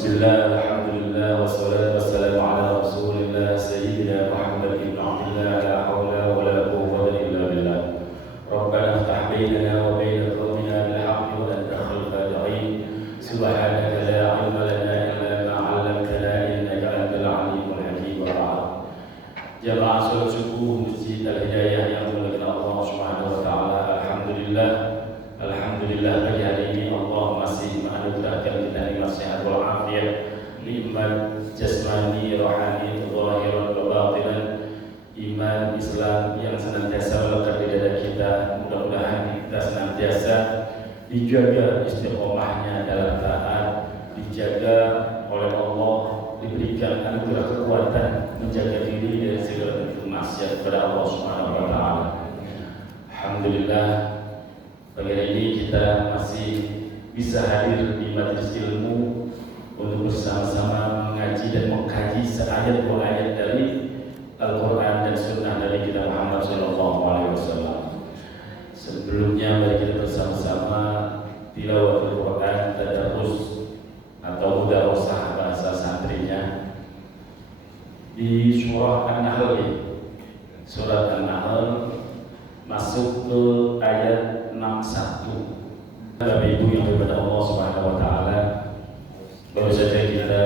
Bismillah, alhamdulillah, wassalatu wassalamu ala rasulillah Sayyidina Muhammad ibn Abdillah. La hawla wa la quwwata illa billah. Rabbana iftah bainana wa baina qawmina bil haqqi wa anta khairul fatihin. Subhanaka la ilma lana illa ma 'allamtana innaka antal alimul hakim. Wa ba'd. Jamaah salat subuh Masjid Al-Hidayah yang dimuliakan Allah Subhanahu wa taala. Alhamdulillah pagi hari ini Allah masih menganugerahkan kita nikmat sehat wal afiat, nikmat jasmani, rohani, zahiran wa batinan, iman Islam yang senantiasa melekat di dada kita. Mudah-mudahan kita senantiasa dijaga istiqomahnya dalam taat, dijaga oleh Allah, diberikan anugerah kekuatan menjaga diri dari segala bentuk maksiat kepada Allah Subhanahu wa taala. Alhamdulillah, pagi hari ini kita masih bisa hadir di majelis ilmu untuk bersama-sama mengaji dan mengkaji seayat dua ayat dari Al-Quran dan Sunnah dari kita Muhammad SAW. Sebelumnya mari kita bersama-sama tilawatul Quran, tadarus atau mudarasah bahasa santrinya di surah An-Nahl. Surat An-Nahl masuk ke ayat 61. Bapak Ibu yang daripada Allah Subhanahu wa taala, baru saja kita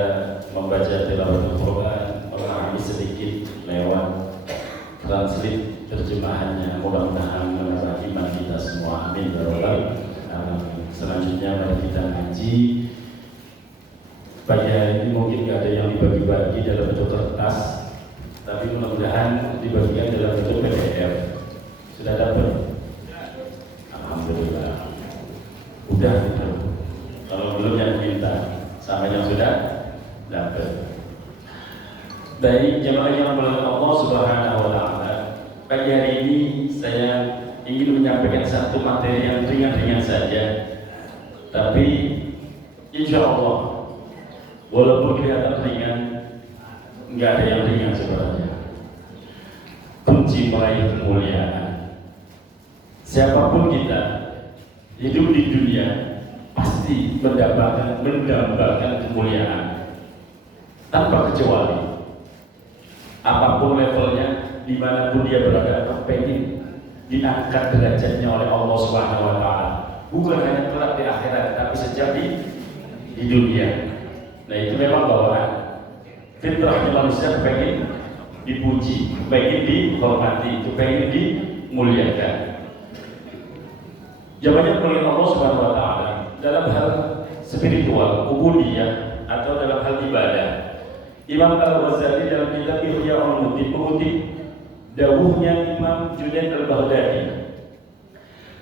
membaca tilawatul Quran, memahami sedikit lewat translate terjemahannya. Mudah-mudahan menambah iman kita semua. Amin ya rabbal alamin. Selanjutnya mari kita ngaji. Pagi hari ini mungkin tidak ada yang dibagi-bagi dalam bentuk kertas, tapi mudah-mudahan dibagikan dalam bentuk PDF. Sudah dapat? Alhamdulillah. Udah gitu. Kalau belum yang minta, sama yang sudah dapat. Dari jemaah yang melakukan Allah Subhanahu wa taala, pagi hari ini saya ingin menyampaikan satu materi yang ringan-ringan saja. Tapi insya Allah, walaupun kelihatan ringan, nggak ada yang ringan sebenarnya. Kunci meraih kemuliaan. Siapapun kita hidup di dunia pasti mendambakan kemuliaan tanpa kecuali. Apapun levelnya, dimanapun dia berada, pengen diangkat derajatnya oleh Allah Subhanahu wa taala. Bukan hanya kelak di akhirat, tapi sejak di dunia. Nah, itu memang bawaan fitrahnya manusia, pengen dipuji, pengen dihormati, pengen dimuliakan. Jawabannya oleh Allah Subhanahu wa taala dalam hal spiritual, ubudiyah atau dalam hal ibadah. Imam Al-Ghazali dalam kitab Ihya Ulumuddin mengutip dawuhnya Imam Junaid Al-Baghdadi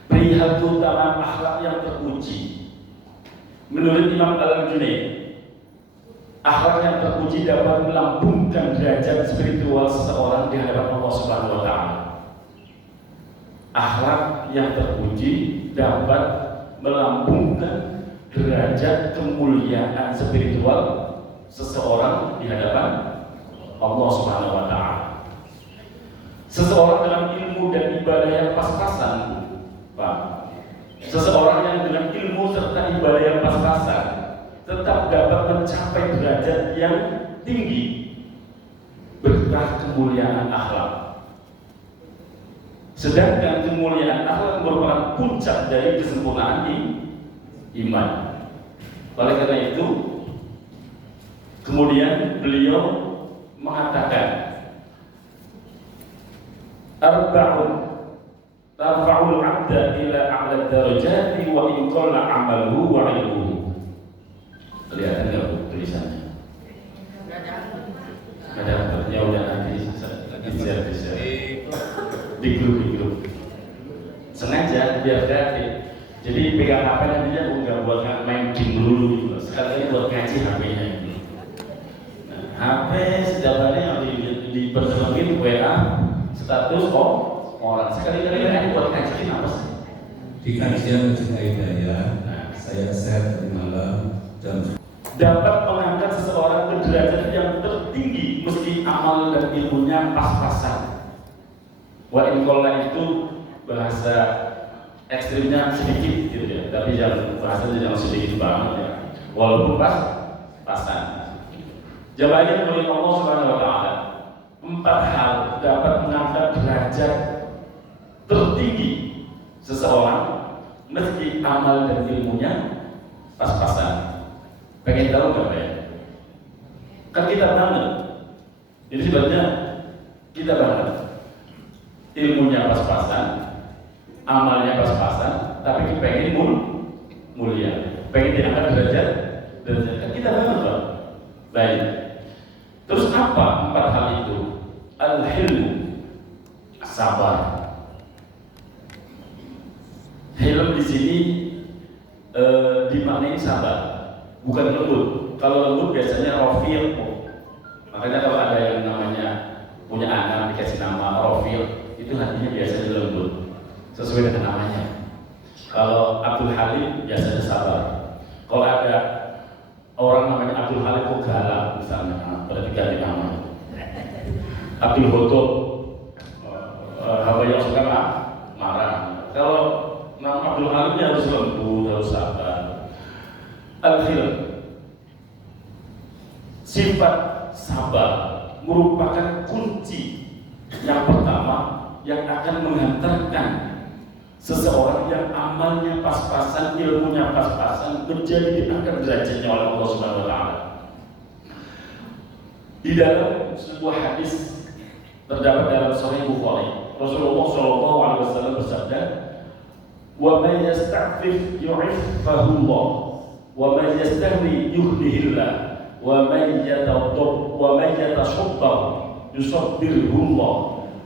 perihal keutamaan akhlak yang terpuji. Menurut Imam Al-Junaid, akhlak yang terpuji dapat melambungkan derajat spiritual seseorang di hadapan Allah Subhanahu wa taala. Akhlak yang terpuji dapat melambungkan derajat kemuliaan spiritual seseorang di hadapan Allah Subhanahu wa taala. Seseorang dalam ilmu dan ibadah yang pas-pasan, Pak. Seseorang yang dengan ilmu serta ibadah yang pas-pasan tetap dapat mencapai derajat yang tinggi berkah kemuliaan akhlak. Sedangkan kemuliaan akhlak merupakan puncak dari kesempurnaan iman. Oleh karena itu, kemudian beliau mengatakan, arba'un tarfa'ul 'abda ila a'la darajati wa in qalla 'amaluhu wa 'ilmuhu. Kelihatan enggak tulisannya? Ada ya udah nanti share di grup sengaja biar kreatif. Jadi pegang HP nantinya bukan buat main game dulu gitu, sekali buat ngaji HP-nya. Nah, HP sejalannya yang dipertemuin WA status orang sekali-kali buat ngaji apa sih? Di kajian Masjid Al-Hidayah, saya share tadi malam dan dapat mengangkat seseorang ke derajat yang tertinggi meski amal dan ilmunya pas-pasan. Wa in qalla itu bahasa ekstrimnya sedikit gitu ya, tapi jangan bahasanya jangan sedikit banget ya. Walaupun pas-pasan. Jawabannya oleh Allah Subhanahu wa taala. 4 hal dapat mengangkat derajat tertinggi seseorang meski amal dan ilmunya pas-pasan. Pengen tahu nggak ya? Kan kita banget. Jadi sebabnya kita banget. Ilmunya pas-pasan, amalnya pas-pasan, tapi pengen mulia, pengen diangkat derajat. Kan kita banget, Pak. Baik. Terus apa 4 hal itu? Al-hilmu, sabar. Hilm di sini dimaknai sabar, bukan lembut. Kalau lembut biasanya rafiq. Makanya kalau ada yang namanya punya anak dikasih nama rafiq, itu hatinya biasanya lembut, sesuai dengan namanya. Kalau Abdul Halim biasanya sabar. Kalau ada orang namanya Abdul Halim kok galak misalnya, berarti ganti nama. Abdul Hoto, apa yang suka marah. Kalau nama Abdul Halim harus lembut, harus sabar. Al-hilm, sifat sabar merupakan kunci yang pertama yang akan menghantarkan seseorang yang amalnya pas-pasan, ilmunya pas-pasan, menjadi diangkat derajatnya oleh Allah Subhanahu wa taala. Di dalam sebuah hadis terdapat dalam Sahih Bukhari, Rasulullah sallallahu alaihi wasallam bersabda, "Wa may yasta'fif yu'iffahu Allah, wa may yastahwi yuhdihillah, wa may yatashaddaq yusabbirhu Allah,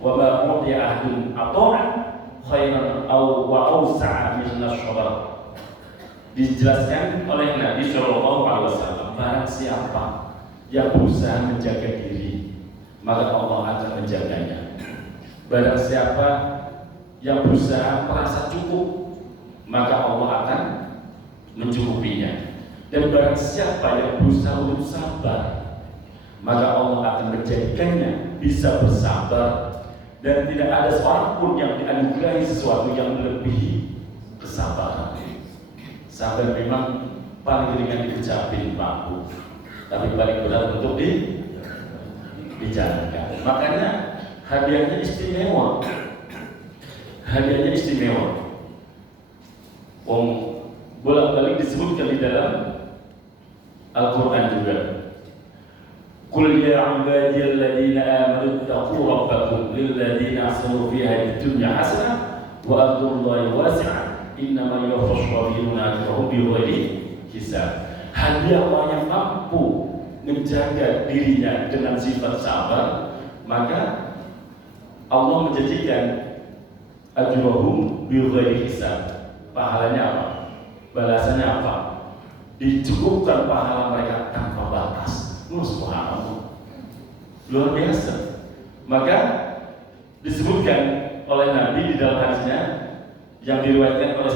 wa ma u'tiya ahadun ata'an khairan aw wa awsa'a min ash-shabar." Dijelaskan oleh Nabi sallallahu alaihi wasallam, barang siapa yang berusaha menjaga diri, maka Allah akan menjaganya. Barang siapa yang berusaha merasa cukup, maka Allah akan mencukupinya. Dan barang siapa yang berusaha untuk sabar, maka Allah akan menjadikannya bisa bersabar. Dan tidak ada seorang pun yang dianugerahi sesuatu yang melebihi kesabaran. Sabar memang paling ringan diucapin Pak Bu, tapi paling berat untuk dijalankan. Makanya hadiahnya istimewa. Hadiahnya istimewa. Bolak-balik disebutkan di dalam Al-Quran juga. Qul ya ibadiyalladzina amanu taqu rabbakum lilladzina ahsanu fi hadhihi dunya hasanah wa ardullahi wasi'ah innama yuwaffas sabiruna ajrahum bighairi hisab. Hadiah orang yang mampu menjaga dirinya dengan sifat sabar, maka Allah menjanjikan ajrahum bighairi hisab. Pahalanya apa? Balasannya apa? Dicukupkan pahala mereka tanpa batas. Subhanallah, luar biasa. Maka disebutkan oleh Nabi di dalam hadisnya yang diriwayatkan oleh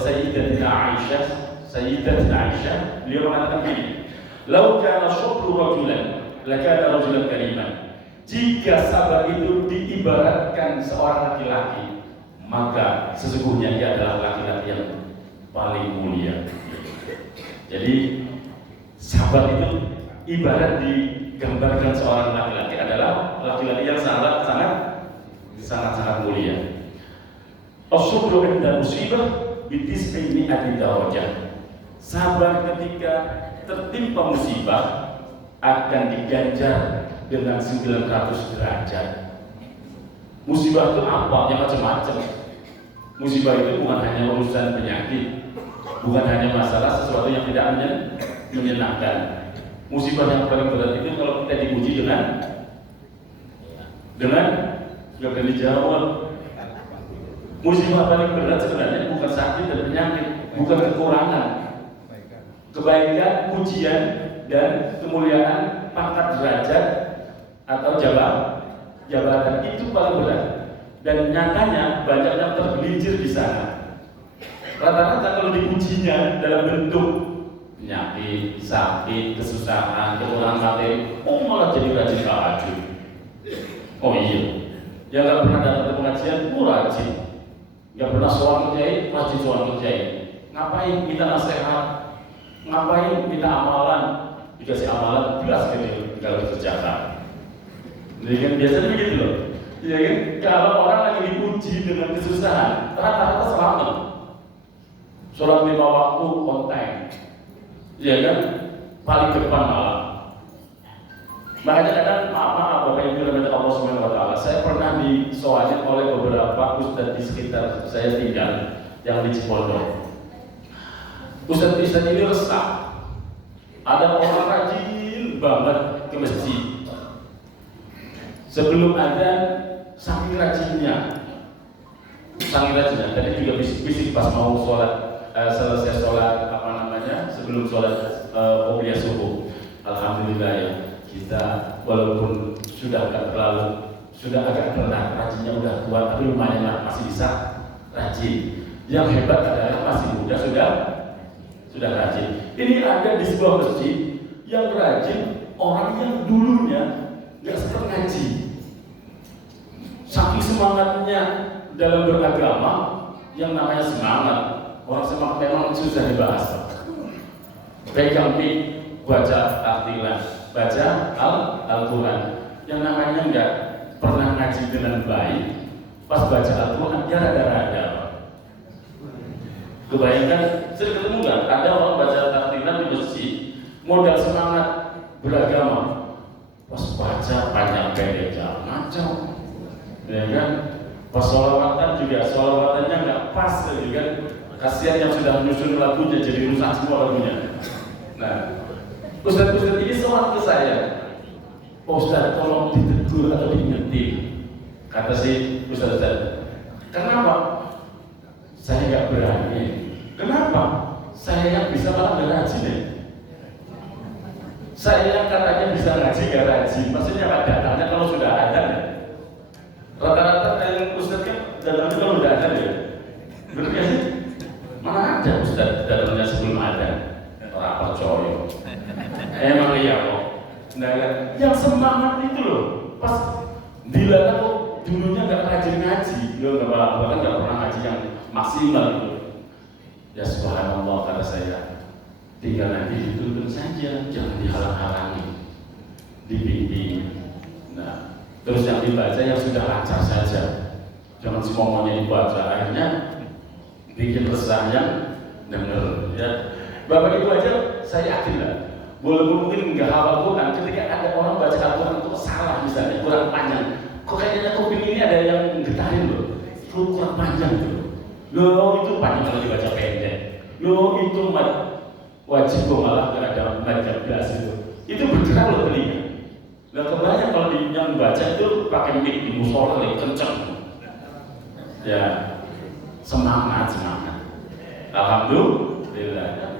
Sayyidatina Aisyah, beliau mengatakan begini, "Lau kana syukru rajulan, lakana rajulan kariman." Jika sabar itu diibaratkan seorang laki-laki, maka sesungguhnya dia adalah laki-laki yang paling mulia. Jadi sabar itu ibarat digambarkan seorang laki-laki adalah laki-laki yang sangat mulia. As-sabru 'inda musibah bi-tis'i mi'ati darajah. Sabar ketika tertimpa musibah akan diganjar dengan 900 derajat. Musibah itu apa? Yang macam-macam. Musibah itu bukan hanya urusan penyakit, bukan hanya masalah sesuatu yang tidak menyenangkan. Musibah yang paling berat itu kalau kita diuji dengan nggak bisa dijawab. Musibah paling berat sebenarnya bukan sakit dan penyakit, bukan kekurangan, kebaikan, pujian dan kemuliaan, pangkat derajat atau jabatan itu paling berat. Dan nyatanya banyak yang tergelincir di sana. Rata-rata kalau diujinya dalam bentuk penyakit, sakit, kesusahan, kekurangan materi, malah jadi rajin tahajud. Oh iya, yang nggak pernah datang ke pengajian, rajin. Nggak pernah soal kerjain, rajin soal kerjain. Ngapain kita nasihat? Ngapain kita amalan? dikasih amalan belas gitu kalau dikerjakan. Jadi kan biasanya begitu loh. Ya kan, kalau orang lagi diuji dengan kesusahan, rata-rata selamat. Sholat 5 waktu on time, ya kan, paling depan malah. Makanya kadang maaf Bapak Ibu dan Allah Subhanahu Wa Taala, saya pernah disoalin oleh beberapa ustadz di sekitar saya tinggal yang di Cipondo. Ustadz ini resah. Ada orang rajin banget ke masjid. Sebelum ada saking rajinnya. Tadi juga bisik-bisik pas mau sholat, selesai sholat sebelum sholat qobliyah subuh. Alhamdulillah ya, kita walaupun sudah agak berat, rajinnya udah kuat, tapi lumayan lah, masih bisa rajin. Yang hebat adalah masih muda sudah rajin. Ini ada di sebuah masjid yang rajin, orang yang dulunya nggak sempat ngaji. Saking semangatnya dalam beragama, yang namanya semangat, orang semangat memang susah dibahas. Pegang mic, baca artilan, baca Al-Quran. Yang namanya nggak pernah ngaji dengan baik, pas baca Al-Quran dia rada-rada. Kebayangkan, sering ketemu nggak? Ada orang baca artilan di masjid, modal semangat beragama, pas baca panjang pendek macam, ya kan? Pas sholawatan juga, sholawatannya nggak pas, ya kan? Kasihan yang sudah menyusun lagunya jadi rusak semua lagunya. Nah, Ustadz ini soal ke saya, Ustadz tolong ditegur atau diingetin. Kata si Ustadz, kenapa? Saya nggak berani. Kenapa? Saya yang bisa malah nggak rajin ya. Saya yang katanya bisa ngaji nggak rajin. Maksudnya apa datanya kalau sudah ada ya? Rata-rata yang Ustadz kan datangnya kalau udah ada ya. Benar nggak sih? Mana ada Ustadz datangnya sebelum ada? Orang percaya. Emang iya kok. Nah, yang semangat itu loh. Pas dilatih kok dulunya nggak rajin ngaji, nggak bahkan nggak pernah ngaji yang maksimal itu. Ya subhanallah, kata saya, tinggal nanti dituntun saja, jangan dihalang-halangi, dibimbing. Nah, terus yang dibaca yang sudah lancar saja, jangan semuanya dibaca, akhirnya bikin resah yang denger. Ya, Bapak Ibu aja, saya yakin lah, walaupun mungkin nggak hafal Quran, ketika ada orang baca Al-Quran itu salah misalnya, kurang panjang, kok kayaknya kuping ini ada yang getarin loh, itu kurang panjang tuh. Loh itu panjang kalau dibaca pendek. Loh itu wajib kok malah ada macam belas itu. Itu bergerak loh telinga. Nah kebanyakan kalau yang baca itu pakai mic di musola lebih kenceng. Ya semangat. Alhamdulillah.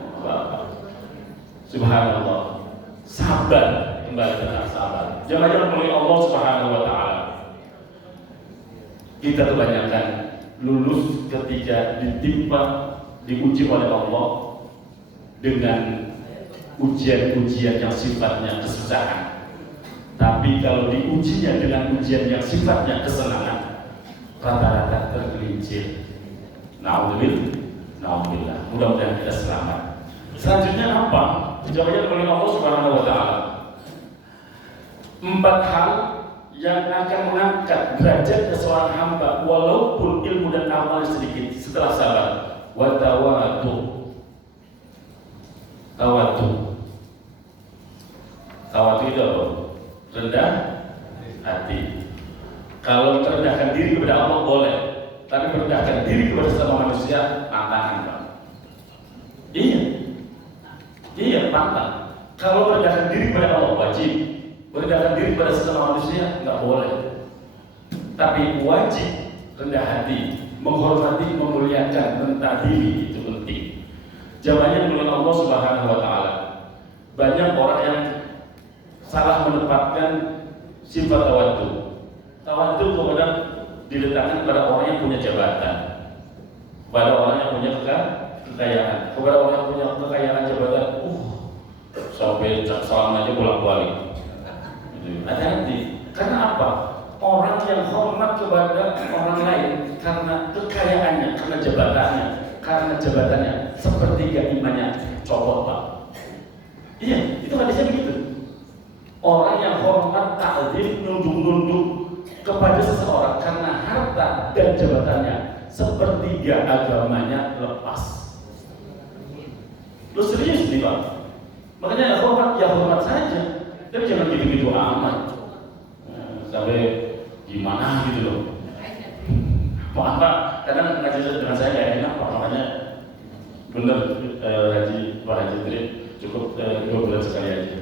Subhanallah. Sabar, kembali dengan sabar. Jangan mulai Allah Subhanahu Wa Taala. Kita kebanyakan lulus ketika diuji oleh Allah dengan ujian-ujian yang sifatnya kesusahan. Tapi kalau diujinya dengan ujian yang sifatnya kesenangan, rata-rata tergelincir. Nauzubillah. Mudah-mudahan kita selamat. Selanjutnya apa? Dijawabnya oleh Allah Subhanahu Wa Taala. 4 hal yang akan mengangkat derajat seorang hamba walaupun ilmu dan amal sedikit setelah sabar. Tawadu itu apa? Rendah hati. Kalau merendahkan diri kepada Allah boleh, tapi merendahkan diri kepada sesama manusia tantangan, Pak. Iya, pantang. Kalau merendahkan diri kepada Allah wajib, merendahkan diri kepada sesama manusia nggak boleh. Tapi wajib rendah hati, menghormati, memuliakan, mentah diri itu penting. Jawabannya menurut Allah Subhanahu Wa Taala. Banyak orang yang salah menempatkan sifat tawadu. Tawadu kemudian diletakkan pada orang yang punya jabatan, pada orang yang punya kekayaan, kepada orang yang punya kekayaan jabatan. Sampai salam aja bolak-balik. Hati-hati. Karena apa? Orang yang hormat kepada orang lain karena kekayaannya, karena jabatannya, sepertiga imannya copot, Pak. Iya, itu hadisnya begitu. Orang yang hormat, ta'zim, nunduk-nunduk kepada seseorang karena harta dan jabatannya, sepertiga agamanya lepas. Lu serius nih Pak? Makanya hormat, ya hormat saja, tapi jangan gitu-gitu amat. Sampai gimana gitu loh. Maaf Pak, kadang ngaji dengan saya kayak enak Pak, makanya bener Pak Haji Tri cukup 2 bulan sekali aja.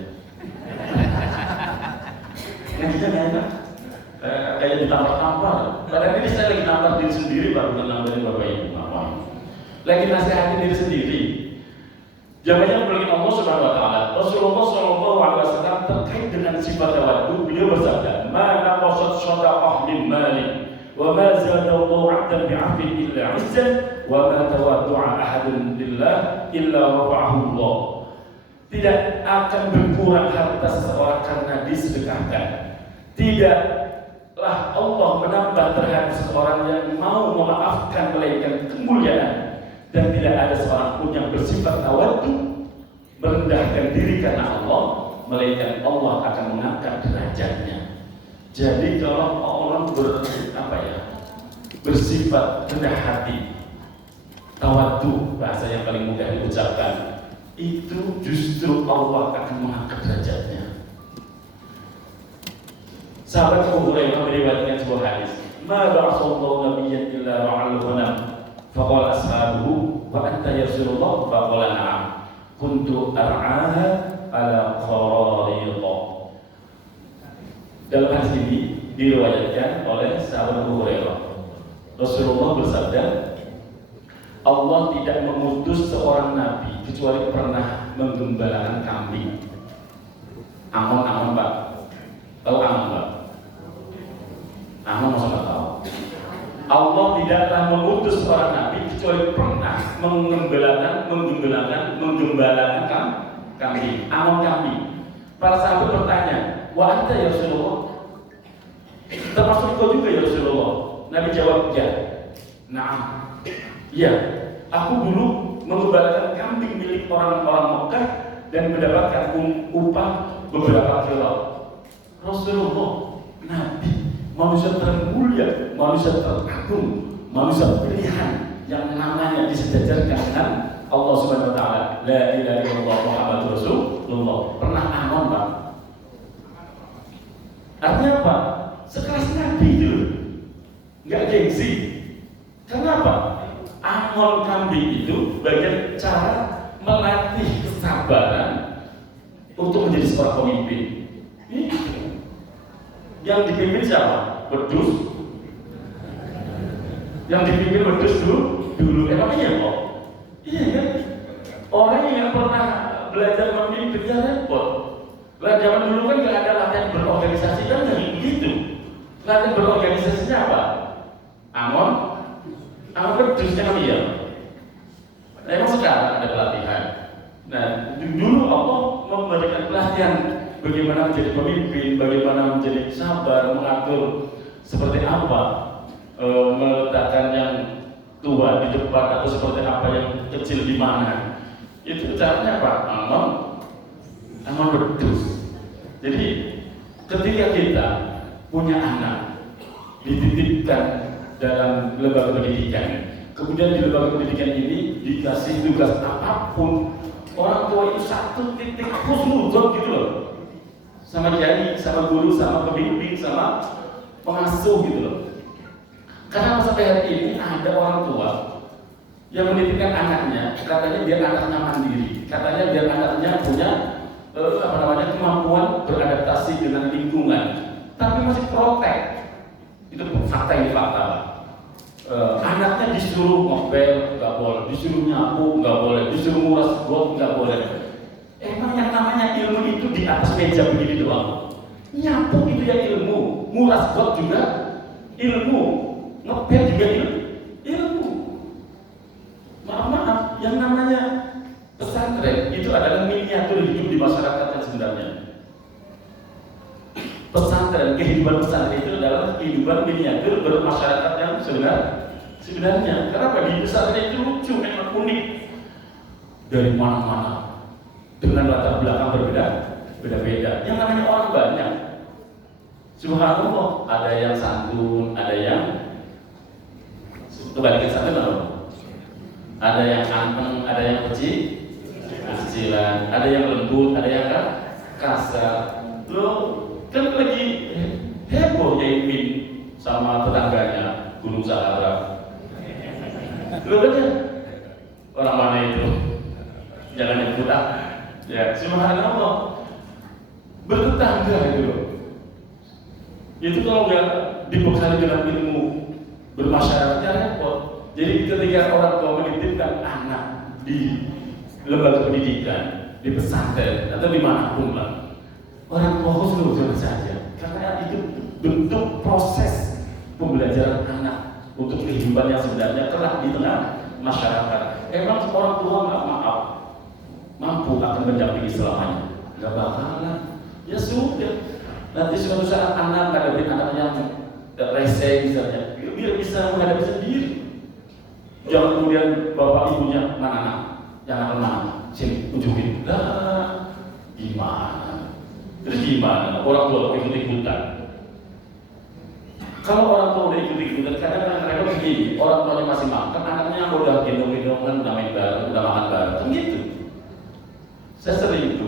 Ngajinya gak enak, kayak ditampar-tampar. Padahal ini saya lagi nampar diri sendiri Pak, bukan namparin Bapak Ibu. Lagi nasihatin diri sendiri. Jawabannya bagi Allah Subhanahu Wa Taala. Rasulullah SAW terkait dengan sifat tawadhu, beliau bersabda, "Ma naqasat shadaqah min mali, wa ma zada Allah 'abdan bi'afwin illa 'izzan, wa ma tawaddu'a ahadun lillah illa rafa'ahu Allah." Tidak akan berkurang harta seseorang karena disedekahkan. Tidaklah Allah menambah terhadap seseorang yang mau memaafkan melainkan kemuliaan. Dan tidak ada seorang pun yang bersifat tawadhu, merendahkan diri karena Allah, melainkan Allah akan mengangkat derajatnya. Jadi kalau orang bersifat rendah hati, tawadhu, bahasa yang paling mudah diucapkan, itu justru Allah akan mengangkat derajatnya. Sahabat Abu Hurairah meriwayatkan sebuah hadis, "Ma ba'atsallahu nabiyyan illa ra'al ghanam." Faqala ashabuhu, "Wa anta ya Rasulullah?" Faqala na'am. Kuntu ar'aha ala qararita. Dalam hadis ini diriwayatkan oleh sahabat Abu Hurairah. Rasulullah bersabda, Allah tidak mengutus seorang nabi kecuali pernah menggembalakan kambing. Amon Pak. Tahu amon Pak? Amon masa tahu. Allah tidaklah mengutus seorang nabi kecuali pernah menggembalakan kambing, amon kambing. Para sahabat bertanya, "Wa anta ya Rasulullah? Termasuk kau juga ya Rasulullah?" Nabi jawab, "Ya." "Nah, iya, aku dulu mengembalakan kambing milik orang-orang Mekah dan mendapatkan upah beberapa kilo." Rasulullah, Nabi, manusia termulia, manusia teragung, manusia pilihan yang namanya disejajarkan dengan Allah Subhanahu Wa Taala. La ilaha illallah Muhammadur Rasulullah. Pernah aman Pak? Artinya apa? Sekelas Nabi itu, nggak gengsi. Kenapa? Amon kambing itu bagian cara melatih kesabaran untuk menjadi seorang pemimpin. Yang dipimpin siapa? Wedus. Yang dipimpin wedus dulu. Emang iya kok? Iya kan? Orang yang pernah belajar memimpin ya repot. Lah zaman dulu kan nggak ada latihan berorganisasi kan jadi begitu. Latihan berorganisasinya apa? Amon wedusnya kan iya. Nah, emang sekarang ada pelatihan. Nah, dulu Allah memberikan pelatihan bagaimana menjadi pemimpin, bagaimana menjadi sabar, mengatur seperti apa, meletakkan yang tua di depan atau seperti apa yang kecil di mana. Itu caranya apa? Amon wedus. Jadi ketika kita punya anak dititipkan dalam lembaga pendidikan, kemudian di lembaga pendidikan ini dikasih tugas apapun, orang tua itu satu titik khusnudzon gitu loh, sama kiai, sama guru, sama pembimbing, sama pengasuh gitu loh. Karena sampai hari ini ada orang tua yang menitipkan anaknya, katanya biar anaknya mandiri, katanya biar anaknya punya kemampuan beradaptasi dengan lingkungan, tapi masih protek. Itu fakta, ini fakta. Anaknya disuruh ngopel nggak boleh, disuruh nyapu nggak boleh, disuruh nguras got nggak boleh. Emang yang namanya ilmu itu di atas meja begini doang? Nyapu itu ya ilmu, nguras got juga ilmu, ngopel juga ilmu. Maaf, yang namanya pesantren itu adalah miniatur hidup di masyarakat yang sebenarnya. Pesantren, kehidupan pesantren itu adalah kehidupan miniatur bermasyarakat yang sebenarnya. Kenapa? Di pesantren itu lucu, memang unik. Dari mana-mana dengan latar belakang berbeda-beda. Yang namanya orang banyak. Subhanallah, ada yang santun, ada yang kebalikan santun apa? Ada yang anteng, ada yang kecilan, ada yang lembut, ada yang kasar. Lo kan lagi heboh Yaimin sama tetangganya Gunung Sahara. Lo kan orang mana itu? Jangan nyebut ya, subhanallah, bertetangga gitu loh. Itu kalau nggak dibekali dengan ilmu bermasyarakatnya repot. Jadi ketika orang tua menitipkan anak di lembaga pendidikan, di pesantren atau dimanapun lah, orang tua harus luruskan saja, karena itu bentuk proses pembelajaran anak untuk kehidupan yang sebenarnya kelak di tengah masyarakat. Emang orang tua nggak mampu akan mendampingi selamanya, nggak bakalan. Ya sudah, nanti suatu saat anak menghadapi anak yang rese misalnya, biar bisa menghadapi sendiri. Jangan kemudian bapak ibunya mana yang anak sini tunjukin, lah gimana? Terus gimana? Orang tua ikut-ikutan. Kalau orang tua udah ikut-ikutan, kadang-kadang mereka begini, orang tuanya masih makan, anaknya udah gendong-gendongan, udah main bareng, udah makan bareng, kan gitu. Saya sering itu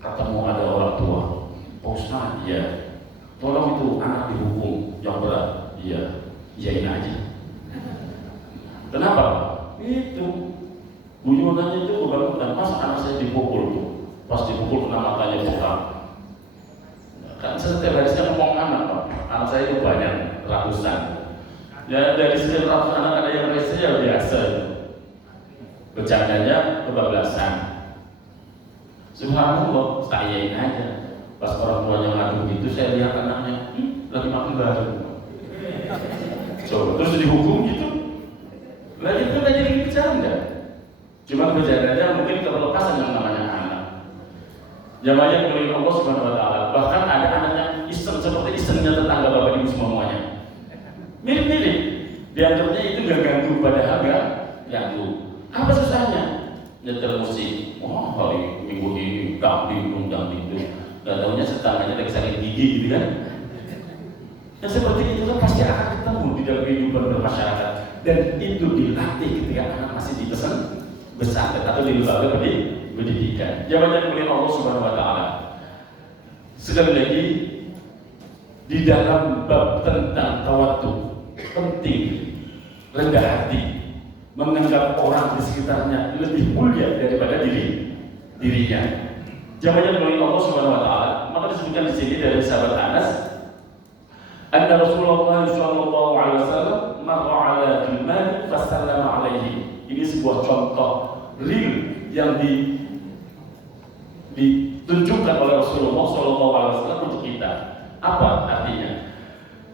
ketemu ada orang tua, Pak Ustaz, ya, tolong itu anak dihukum yang berat, iya, iyain aja. Kenapa? Itu guyonannya itu bukan dan pas anak saya dipukul tuh, pas dipukul kena matanya bokap. Kan setiap hari saya ngomong anak saya itu banyak ratusan. Ya dari sekian ratusan anak ada yang rese ya biasa, bercandanya kebablasan. Subhanallah, sayain aja. Pas orang tuanya ngadu gitu, saya lihat anaknya lagi makan bareng. So, terus dihukum gitu. Lagi itu nggak jadi bercanda. Cuma bercandanya mungkin kelepasan yang namanya anak. Jamanya kemuliaan Allah Subhanahu Wa Taala. Bahkan ada anaknya iseng seperti isengnya tetangga bapak ibu semuanya. Mirip-mirip. Diantaranya itu nggak ganggu, padahal nggak ganggu. Apa susahnya? Nyetel musik. Wah, hari minggu ini dangding itu. Dan tahunya setangannya lagi sakit gigi gitu kan. Yang seperti itu kan pasti akan ketemu di dalam kehidupan bermasyarakat. Dan itu dilatih ketika anak masih di pesantren atau di lembaga pendidikan. Jabatan kemuliaan Allah Subhanahu Wa Taala. Sekali lagi di dalam bab tentang tawadhu penting rendah hati, menganggap orang di sekitarnya lebih mulia daripada dirinya. Jabatan kemuliaan Allah Subhanahu Wa Taala. Maka disebutkan di sini dari sahabat Anas, anna Rasulullah sallallahu alaihi wasallam marra ala gilman fasallama alaihi. Ini sebuah contoh real yang ditunjukkan oleh Rasulullah sallallahu alaihi wasallam untuk kita. Apa artinya?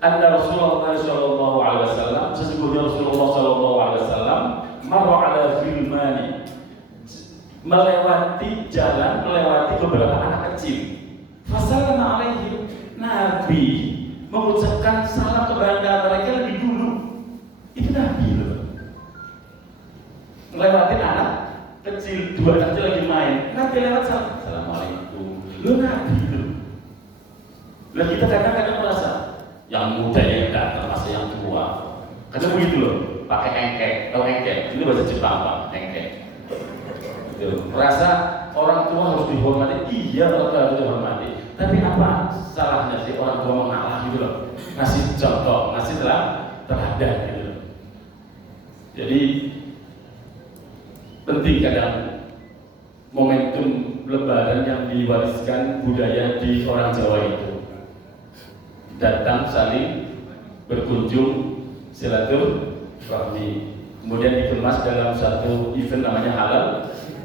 Anna Rasulullah sallallahu alaihi wasallam, sesungguhnya Rasulullah sallallahu alaihi wasallam marra ala gilmani, melewati jalan, melewati beberapa anak kecil. Fasallama alaihi, Nabi mengucapkan salam kepada mereka lebih dulu. Itu Nabi loh. Melewatin anak kecil, dua anak kecil lagi main, Nabi lewat salam, assalamualaikum. Lo Nabi itu. Lah kita kadang-kadang merasa yang muda yang datang masih yang tua. Kadang begitu loh, pakai engkek, tahu engkek? Ini bahasa Jepang Pak, engkek. Merasa orang tua harus dihormati, iya orang tua harus dihormati. Tapi apa salahnya sih orang tua mengalah gitu loh, ngasih contoh, ngasih teladan gitu loh. Jadi penting kadang momentum lebaran yang diwariskan budaya di orang Jawa itu, datang saling berkunjung silaturahmi, kemudian dikemas dalam satu event namanya halal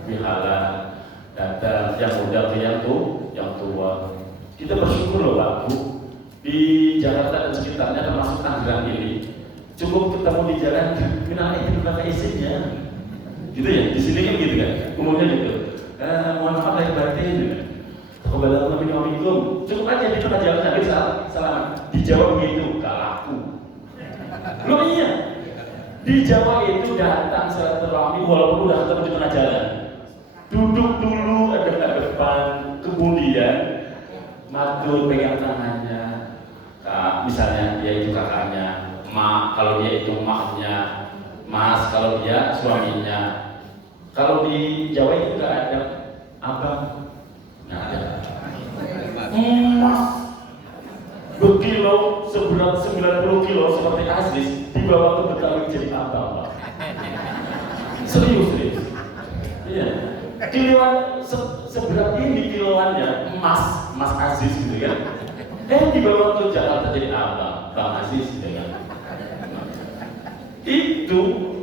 bihalal, datang yang muda ke yang tua. Kita bersyukur loh Pak Bu, di Jakarta dan sekitarnya termasuk Tangerang ini cukup ketemu di jalan kenal itu pakai isinya gitu ya. Di sini kan gitu kan umumnya gitu, mohon maaf lahir batin, kepada Assalamualaikum, cukup aja di tengah jalan Nabi salam. Di Jawa begitu, gak laku. Loh iya, di Jawa itu datang silaturahmi walaupun udah ketemu di tengah jalan, duduk dulu, ada ke depan, kemudian matur pegang tangannya. Misalnya dia itu kakaknya, mak kalau dia itu maknya, mas kalau dia suaminya. Kalau di Jawa itu nggak ada abang, nggak ada. Mas berkilo seberat 90 kilo seperti Aziz dibawa ke Betawi jadi abang, Pak. Serius. Iya. Kiloan seberat ini kiloannya Mas Aziz gitu kan. Dibawa ke Jakarta jadi abang, Bang Aziz gitu kan. Itu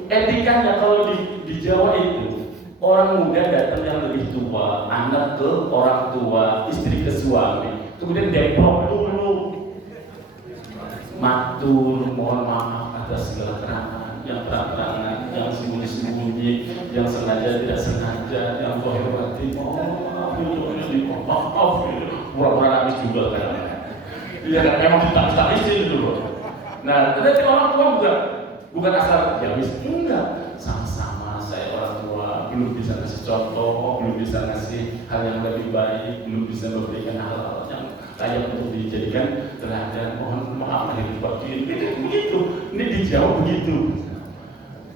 etikanya kalau di Jawa itu orang muda datang yang lebih tua, anak ke orang tua, istri ke suami, kemudian deprok dulu, matur, mohon maaf atas segala kerangan, yang terang-terangan, yang sembunyi-sembunyi, yang sengaja tidak sengaja, yang kohormati, maaf, pura-pura nangis juga kadang-kadang. Iya kan, memang ditangis-tangisin dulu. Nah, tetapi orang tua bukan asal ya wis, enggak, sama-sama saya orang tua belum bisa ngasih contoh, belum bisa ngasih hal yang lebih baik, belum bisa memberikan hal-hal yang layak untuk dijadikan teladan. Mohon maaf lahir batin. Begitu, ini di Jawa begitu.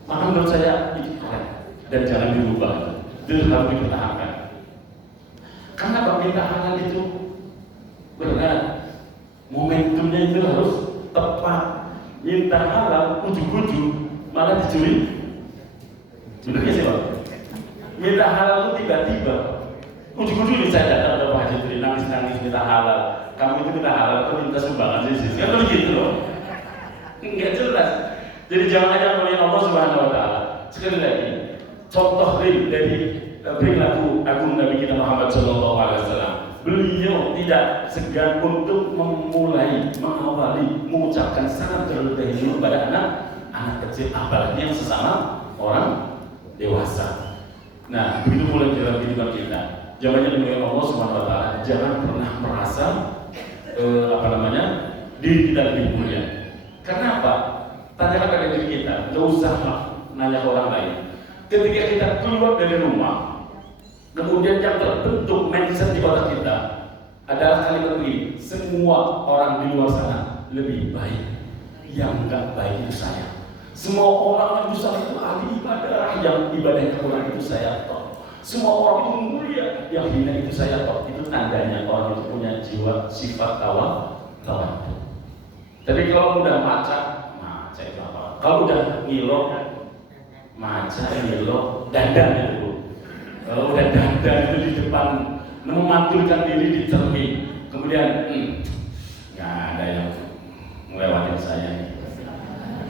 Maka menurut saya itu keren dan jangan dirubah. Itu harus dipertahankan. Karena permintaan itu berat. Momentumnya itu harus tepat. Minta halal, ujuk-ujuk malah dicuri. Benar ya sih Pak? Minta halal itu tiba-tiba. Ujuk-ujuk ini saya datang ke Pak Haji Tri, nangis-nangis minta halal. Kamu itu minta halal atau minta sumbangan sih? Kan begitu loh. Enggak jelas. Jadi jangan hanya melihat Allah Subhanahu Wa Taala. Sekali lagi, contoh real dari perilaku agung Nabi kita Muhammad Sallallahu Alaihi Wasallam. Beliau tidak segan untuk memulai, mengawali, mengucapkan salam terlebih dahulu pada anak kecil, apalagi yang sesama orang dewasa. Nah, begitu mulai dalam kehidupan kita. Jangan dengan Allah Subhanahu Wa Taala, jangan pernah merasa diri kita lebih mulia. Karena apa? Tanyakan pada diri kita, nggak usah nanya ke orang lain. Ketika kita keluar dari rumah, kemudian yang terbentuk mindset di otak kita adalah kalimat ini: semua orang di luar sana lebih baik, yang enggak baik itu saya. Semua orang yang berusaha itu ahli ibadah, yang ibadahnya kurang itu saya top. Semua orang itu mulia, yang hina itu saya top. Itu tandanya orang itu punya jiwa sifat tawadu. Tapi kalau udah maca itu apa? Kalau udah ngilo, maca ngilo, dandan itu. Kalau udah dandan itu di depan, memantulkan diri di cermin, kemudian nggak ada yang melewati saya.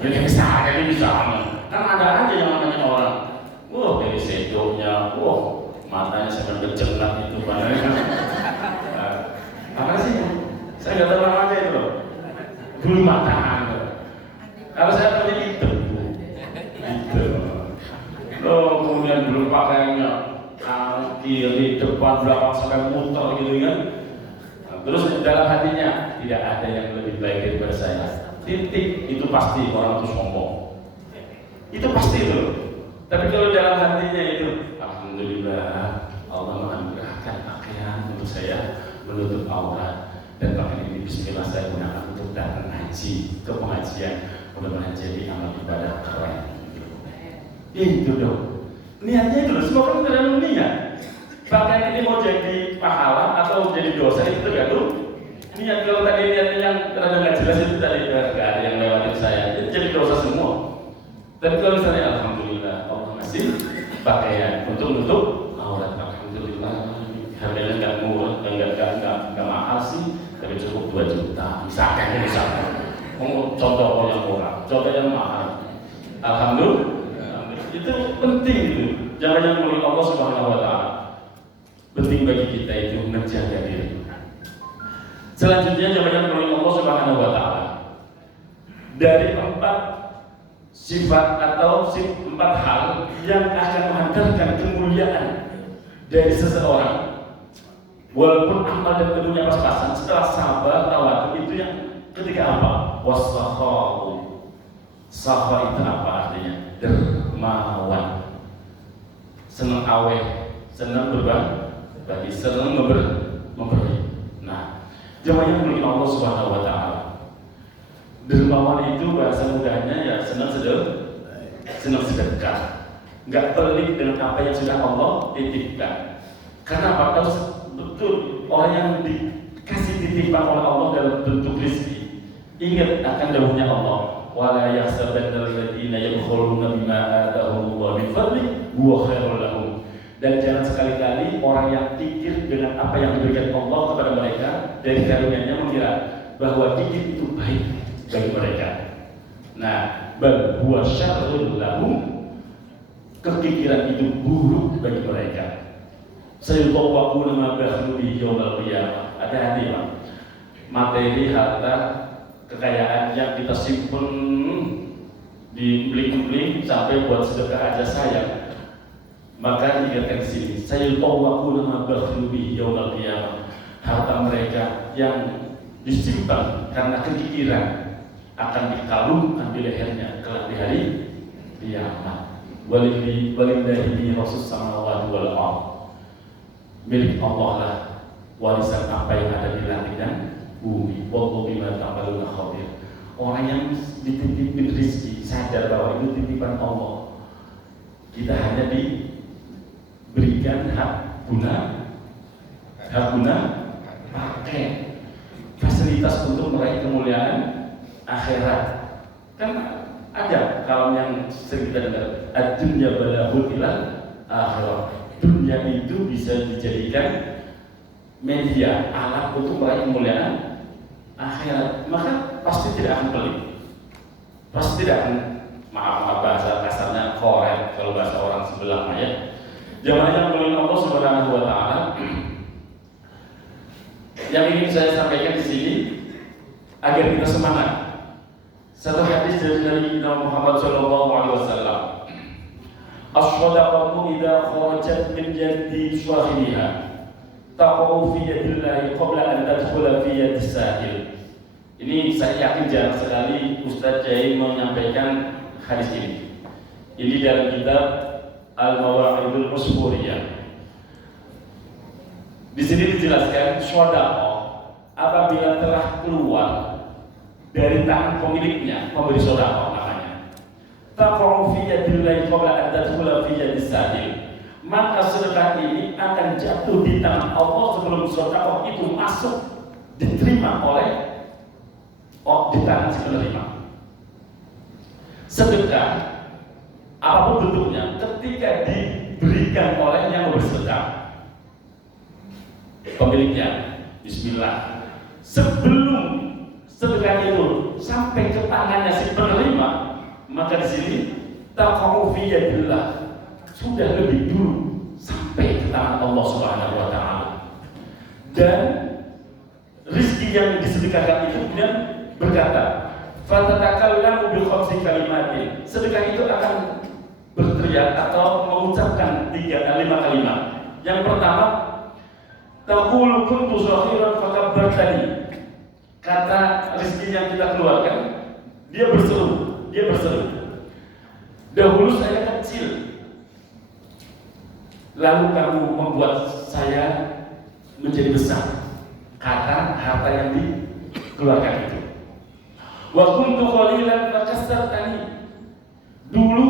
Ini saya ini bisa, kan ada aja yang namanya orang. Wah, dari sedoknya, wah matanya sampai berjengat itu padahal. Apa sih? Saya nggak tahu namanya itu loh. Dulu mataan. Kalau saya pergi itu. Loh, kemudian belum pakainya kiri, depan, belakang sampai muter gitu kan. Terus dalam hatinya tidak ada yang lebih baik daripada saya. Titik, itu pasti orang itu sombong. Itu pasti itu. Tapi kalau dalam hatinya itu, alhamdulillah Allah menganugerahkan pakaian untuk saya menutup aurat, dan pakaian ini bismillah saya gunakan untuk datang haji ke pengajian, mudah-mudahan jadi amal ibadah keren. Itu dong. Niatnya itu loh, semua orang tergantung niat. Pakaian ini mau jadi pahala atau jadi dosa itu tergantung niat. Kalau tadi niatnya yang terlalu nggak jelas itu tadi nggak ada yang lewatin saya, jadi dosa semua. Tapi kalau misalnya alhamdulillah Allah ngasih pakaian untuk menutup aurat, alhamdulillah harganya nggak murah, nggak mahal sih, tapi cukup 2 juta misalkan. Contoh yang murah, contoh yang mahal, alhamdulillah. Itu penting itu. Jangan mulia Allah Subhanahu Wa Taala. Penting bagi kita itu menjaga diri. Selanjutnya jangan mulia Allah Subhanahu Wa Taala. Dari 4 sifat atau 4 hal yang akan menghantarkan kemuliaan dari seseorang, walaupun amal dan kedudukannya pas-pasan, setelah sabar, tawadu, itu yang ketika apa? Wasakhaw. Sakhar itu apa artinya? Dermawan, senang awet, senang berarti senang memberi. Nah, jemaah yang dimiliki Allah Subhanahu wa taala. Dermawan itu bahasa mudahnya ya senang sedekah. Enggak pelit dengan apa yang sudah Allah titipkan. Karena apa? Tahu betul orang yang dikasih titipan oleh Allah dalam bentuk rezeki. Ingat akan dahulunya Allah. Wala yahsabanna alladziina yabkhuluna bima aataahumullahu min fadlihi huwa khairul lahum. Dan jangan sekali-kali orang yang kikir dengan apa yang diberikan Allah kepada mereka dari karunia-Nya mengira bahwa kikir itu baik bagi mereka. Nah, bal huwa syarrul lahum. Kekikiran itu buruk bagi mereka. Sayutawwaquna ma bakhlu bi yaumil qiyamah. Hati-hati, Pak. Materi, harta, kekayaan yang kita simpen di bling-bling sampai buat sedekah aja sayang. Maka ingatkan di sini, sayutawwaquna ma bakhlu bi yaumil qiyamah. Harta mereka yang disimpan karena kekikiran akan dikalungkan di lehernya kelak di hari kiamat. Walillahi rasus samawati wal ardh. Milik Allah lah warisan apa yang ada di langit dan bumi. Wallahu bima ta'maluna khabir. Orang yang dititipin rezeki sadar bahwa itu titipan Allah. Kita hanya diberikan hak guna pakai fasilitas untuk meraih kemuliaan akhirat. Kan ada kalau yang sering kita dengar, ad-dunya balahul ilal akhirah. Dunia itu bisa dijadikan media, alat untuk meraih kemuliaan akhirat. Maka pasti tidak akan pelit. Pasti tidak akan, maaf bahasa kasarnya korek kalau bahasa orang sebelah ya. Jamaah yang mulia Allah Subhanahu wa taala. Yang ingin saya sampaikan di sini agar kita semangat. Satu hadis dari Nabi Muhammad SAW. As-shadaqatu idza kharajat min yadi sahibiha taqau fi yadillahi qabla an tadkhula fi yadis sahil. Ini saya yakin jarang sekali Ustaz Jai menyampaikan hadis ini. Ini dalam kitab Al-Mawa'idul Musfuriyah. Di sini dijelaskan shadaqah apabila telah keluar dari tangan pemiliknya, pemberi sedekah namanya. Taqa'u fi yadillahi qabla an tadkhula fi yadis sahil. Maka sedekah ini akan jatuh di tangan Allah sebelum sedekah itu masuk diterima oleh di tangan si penerima. Sedekah apapun bentuknya ketika diberikan oleh yang memberi sedekah pemiliknya, bismillah, sebelum sedekah itu sampai ke tangannya si penerima, maka di sini taqa'u fi yadillah, sudah lebih dulu sampai ke tangan Allah Subhanahu wa taala. Dan rezeki yang disedekahkan itu kemudian berkata, "Fatatakallamu bi khamsi kalimatin." Sedekah itu akan berteriak atau mengucapkan 5 kalimat. Yang pertama, taqulu kuntu zakhiran fakabbartani. Kata rezeki yang kita keluarkan, dia berseru. Dahulu saya kecil, lalu kamu membuat saya menjadi besar. Kata harta yang dikeluarkan itu. Wa kuntu qalilan fakasartani. Dulu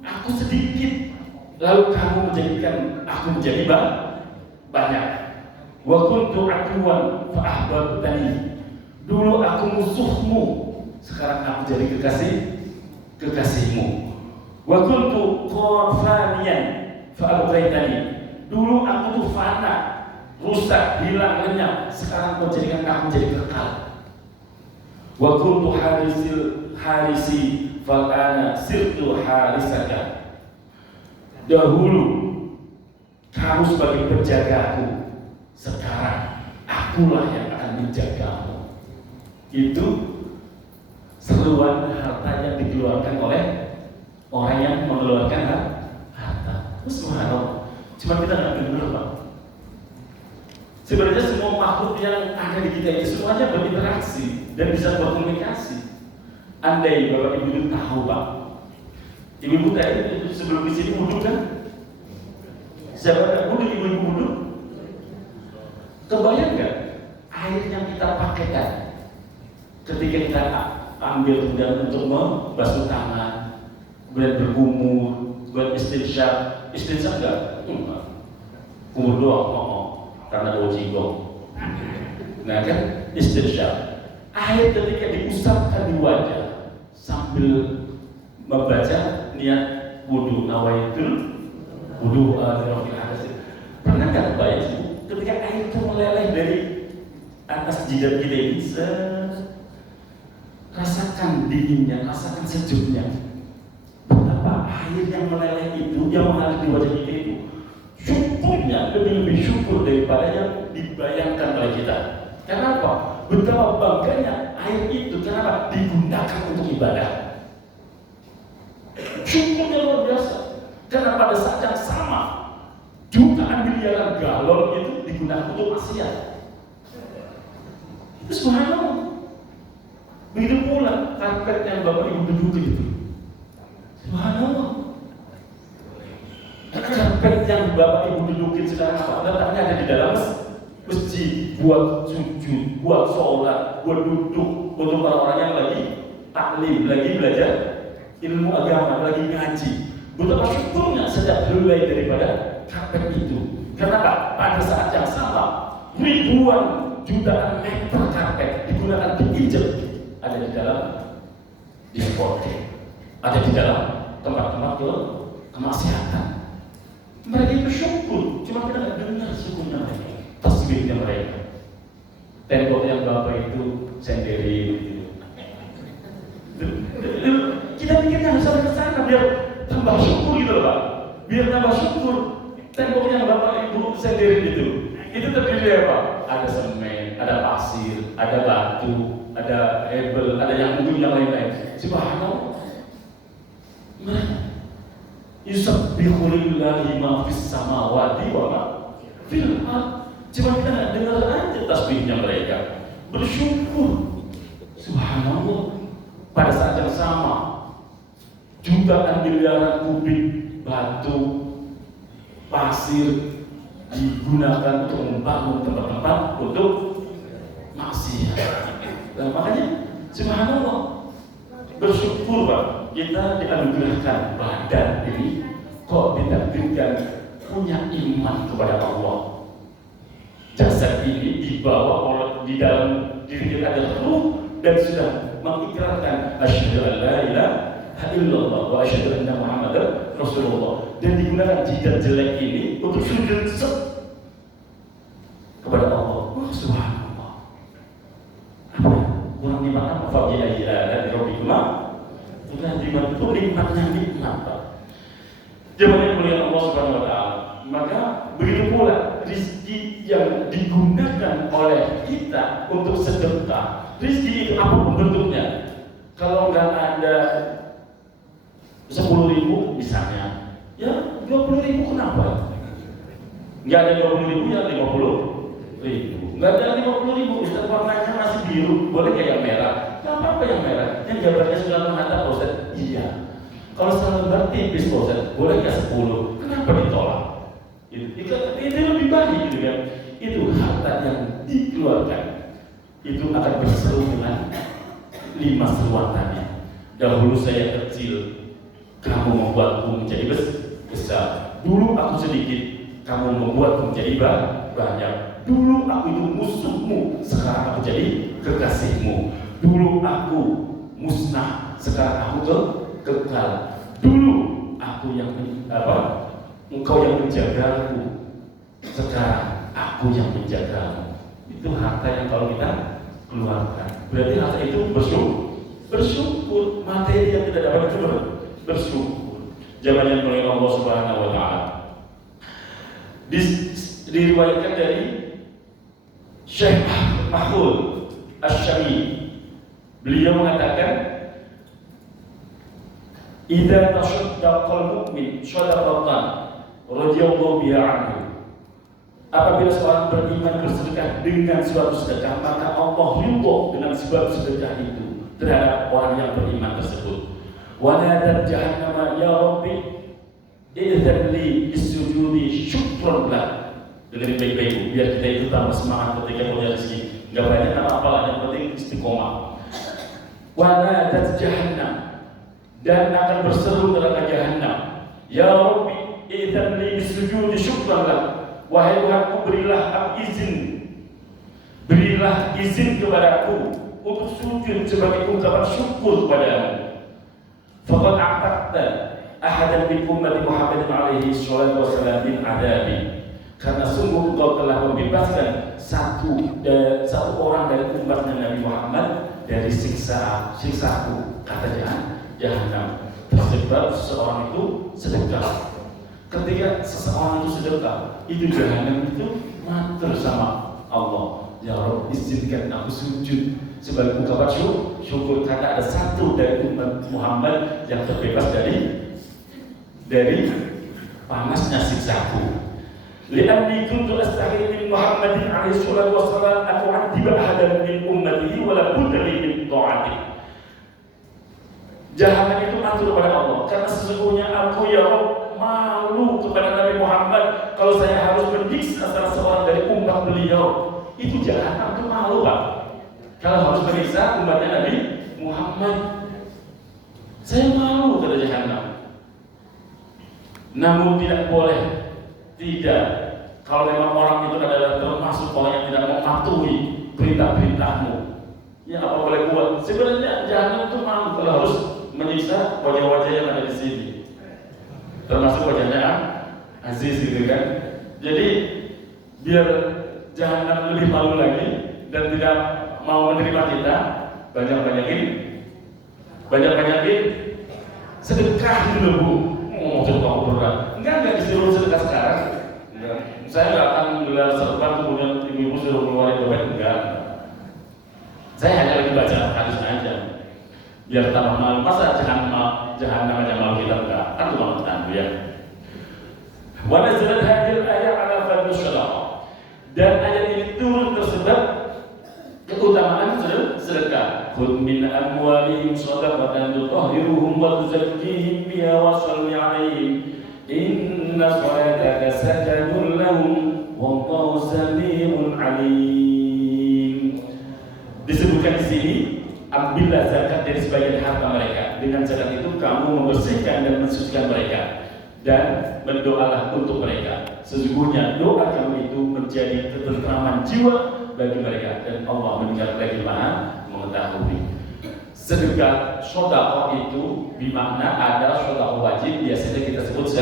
aku sedikit, lalu kamu menjadikan aku menjadi banyak. Wa kuntu aduwan fa ahbabtani. Dulu aku musuhmu, sekarang aku jadi kekasihmu. Wa kuntu qafaniyan fa abqaitani. Dulu aku tuh fana, rusak, hilang, lenyap, sekarang kau jadikan aku jadi kekal. Wa kuntu harisi fa ana sirtu harisaka. Dahulu kamu sebagai penjagaku, sekarang akulah yang akan menjagamu. Itu seruan harta yang dikeluarkan oleh orang yang mengeluarkan harta. Subhanallah. Cuma kita nggak dengar, Pak. Sebenarnya semua makhluk yang ada di kita ini semuanya berinteraksi dan bisa berkomunikasi. Andai Bapak Ibu tahu, Pak, Ibu tadi sebelum di sini wudhu kan? Siapa tak wudhu, ibu-ibu wudhu? Kebayang nggak air yang kita pakai kan? Ketika kita ambil kemudian untuk membasuh tangan, kemudian berkumur, buat istinsyaq enggak? Kumur doang, karena bau jigong. Nah kan istinsyaq, air ketika diusapkan di wajah sambil membaca niat wudu, nawaitul wudu al-rafil hadas. Pernah nggak bayang ketika air itu meleleh dari atas jidat kita ini, rasakan dinginnya, rasakan sejuknya. Betapa air yang meleleh itu, yang mengalir di wajah kita itu, syukurnya lebih syukur daripada yang dibayangkan oleh kita. Kenapa? Betapa bangganya air itu, kenapa? Digunakan untuk ibadah. Syukurnya luar biasa. Karena pada saat yang sama, jutaan miliaran galon itu digunakan untuk maksiat. Itu subhanallah. Begitu pula karpet yang Bapak Ibu duduki itu. Subhanallah. Karpet yang Bapak Ibu dudukin sekarang apa? Letaknya ada di dalam masjid, buat sujud, buat sholat, buat duduk, untuk orang-orang yang lagi taklim, lagi belajar ilmu agama, lagi ngaji. Betapa syukurnya sejak mulai daripada karpet itu. Kenapa? Pada saat yang sama, ribuan jutaan meter karpet digunakan diinjek, ada di dalam diskotik, ada di dalam tempat-tempat kemaksiatan. Mereka itu syukur, cuma kita nggak dengar syukurnya mereka, tasbihnya mereka. Tembok yang Bapak itu sendiri gitu. Kita pikirnya harus sampai ke sana biar tambah syukur gitu loh Pak. Biar tambah syukur. Tembok yang Bapak Ibu sendiri gitu. Itu terdiri apa? Ada semen, ada pasir, ada batu, ada hebel, ada yang lain-lain. Subhanallah. Mereka yusabbihu lillahi ma fis samawati wa ma fil ardh. Cuma kita nggak dengar aja tasbihnya mereka. Bersyukur. Subhanallah. Pada saat yang sama, jutaan miliaran kubik batu, pasir digunakan untuk membangun tempat-tempat untuk maksiat. Nah, makanya subhanallah, bersyukur Pak, kita dianugerahkan badan ini kok ditakdirkan punya iman kepada Allah. Jasad ini dibawa oleh di dalam diri kita ada ruh dan sudah mengikrarkan asyhadu an la ilaha illallah wa asyhadu anna Muhammadar Rasulullah, dan digunakan jidat jelek ini untuk sujud kepada Allah. Subhanallah. Apa? Kurang nikmat apa? Fabila ila rabbikuma. Bukan nikmat itu nikmatnya nikmat Pak. Jemaah mulia Allah Subhanahu wa taala. Maka begitu pula rezeki yang digunakan oleh kita untuk sedekah. Rezeki itu apapun bentuknya. Kalau nggak ada 10.000 misalnya, ya 20.000 kenapa? Nggak ada 20.000 ya 50.000. Nggak ada 50.000, Ustaz warnanya masih biru, boleh nggak yang merah? Nggak apa-apa yang merah. Yang gambarnya Soekarno Hatta, Ustaz, iya. Kalau salah tipis, Ustaz, boleh nggak 10? Kenapa ditolak? Itu lebih baik gitu kan. Itu harta yang dikeluarkan itu akan berseru dengan 5 seruan tadi. Dahulu saya kecil, kamu membuatku menjadi besar. Dulu aku sedikit, kamu membuatku menjadi banyak. Dulu aku itu musuhmu, sekarang aku jadi kekasihmu. Dulu aku musnah, sekarang aku kekal. Dulu aku yang engkau yang menjagaku, sekarang aku yang menjagamu. Itu harta yang kalau kita keluarkan, berarti harta itu bersyukur. Materi yang kita dapat itu bersyukur. Zaman yang oleh Allah Subhanahu wa taala. Diriwayatkan dari Syekh Mahmud Asy-Syami. Beliau mengatakan, "Idza tasaddaqal mu'min shadaqatan radhiyallahu biha anhu." Apabila seorang beriman bersedekah dengan suatu sedekah, maka Allah ridho dengan sebab sedekah itu terhadap orang yang beriman tersebut. Wa nadat jahannama ya rabbi idzan li bisujudi syukran lak. dengerin baik-baik biar kita itu tambah semangat ketika punya rezeki. Nggak banyak apa-apa lah, yang penting istiqomah. Wanadat jahannam, dan akan berseru neraka jahannam. Ya Rabbi, idzan li bisujudi syukran lak. Wahai Tuhanku, berilah izin kepadaku untuk sujud sebagai ungkapan syukur kepadamu. Faqad a'taqta ahadan min ummati Muhammadin alaihi salatu wassalam min adabi. Karena sungguh engkau telah membebaskan satu orang dari umatnya Nabi Muhammad dari siksaku, katanya jahannam. Tersebab seseorang itu sedekah. Ketika seseorang itu sedekah, itu jahannam itu matur sama Allah. Ya Rabb, izinkan aku sujud sebagai ungkapan syukur karena ada satu dari umat Muhammad yang terbebas dari panasnya siksaku. Li'anni kuntu astaghfiru min Muhammadin alaihi salatu wassalam an u'adhiba ahadan min ummatihi wa la budda li min ta'atihi. Jahannam itu matur kepada Allah karena sesungguhnya aku ya Rabb malu kepada Nabi Muhammad kalau saya harus menyiksa salah seorang dari umat beliau. Itu jahannam itu malu, Pak. Kalau harus menyiksa umatnya Nabi Muhammad, saya malu, kata jahannam. Namun tidak boleh. Tidak, kalau memang orang itu adalah termasuk orang yang tidak mematuhi perintah-perintahmu, ya apa boleh buat. Sebenarnya jangan itu malu kalau harus menyiksa wajah-wajah yang ada di sini, termasuk wajahnya Aziz gitu kan. Jadi biar jangan lebih malu lagi dan tidak mau menerima kita, banyak-banyakin sedekah dulu, Bu. Mau sedekah berat. Enggak disuruh sedekah sekarang. Enggak. Saya nggak akan gelar serban kemudian ibu-ibu suruh keluarin dompet, enggak. Saya hanya lagi baca hadis aja. Biar tambah malu. Masa jahannam aja malu kita, enggak. Kan cuma tanda ya. Wa nazalat hadhihi al-ayat ala fadl syarah. Dan ayat ini turun tersebab keutamaan sedekah. Khudh min amwalihim shadaqatan tutahhiruhum wa tuzakkihim biha wa shalli 'alaihim inna salataka sakanun lahum wallahu samii'un 'aliim. Disebutkan di sini, ambillah zakat dari sebagian harta mereka. Dengan zakat itu kamu membersihkan dan mensucikan mereka dan berdoalah untuk mereka. Sesungguhnya doa kamu itu menjadi ketentraman jiwa bagi mereka dan Allah mendengar lagi Maha mengetahui. Sedekah sedekah itu bermakna ada sedekah wajib, biasanya kita sebut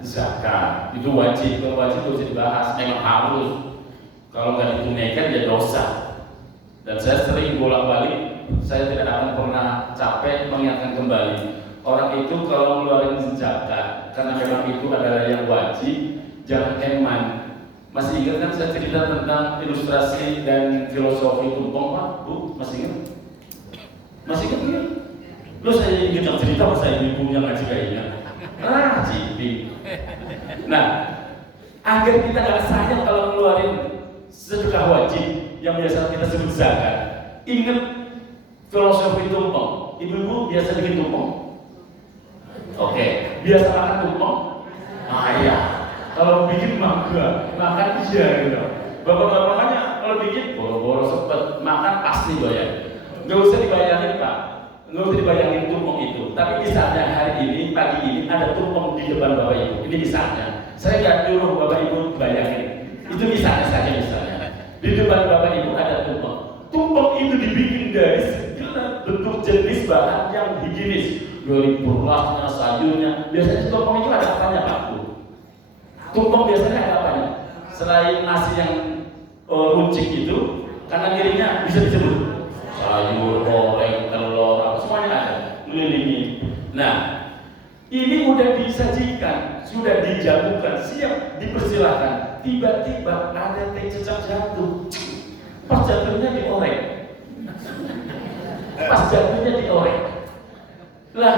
zakat. Itu wajib, kalau wajib itu dibahas, memang harus. Kalau nggak ditunaikan ya dosa. Dan saya sering bolak-balik, saya tidak akan pernah capek mengingatkan kembali. Orang itu kalau ngeluarin zakat, karena memang itu adalah yang wajib, jangan eman. Masih ingat kan saya cerita tentang ilustrasi dan filosofi tumpeng, Pak? Bu, masih ingat? Masih ingat nggak? Lu saya ingat cerita pas saya ibunya ngaji kayaknya. Cipi. Nah, agar kita nggak sayang kalau ngeluarin sedekah wajib yang biasa kita sebut zakat. Ingat filosofi tumpeng. Ibu-ibu biasa bikin tumpeng. Oke, biasa makan tumpeng. Iya. Kalau bikin makan iya gitu. Bapak-bapaknya kalau bikin boro-boro sepet, makan pasti bayar. Nggak usah dibayangin, Pak. Nggak usah dibayangin tumpeng itu. Tapi misalnya hari ini, pagi ini ada tumpeng di depan Bapak Ibu. Ini misalnya. Saya nggak nyuruh Bapak Ibu bayangin. Itu misalnya saja misalnya. Di depan Bapak Ibu ada tumpeng. Tumpeng itu dibikin dari segala bentuk jenis bahan yang higienis. Dari berasnya, sayurnya. Biasanya tumpeng itu ada apanya, Pak? Tumpeng biasanya ada apanya? Selain nasi yang runcing itu, kanan kirinya bisa disebut sayur, goreng, telur, semuanya ada. Melilingi. Nah, ini udah disajikan, sudah dijamukan, siap dipersilahkan. Tiba-tiba ada teh cecak jatuh. Pas jatuhnya diorek. Lah,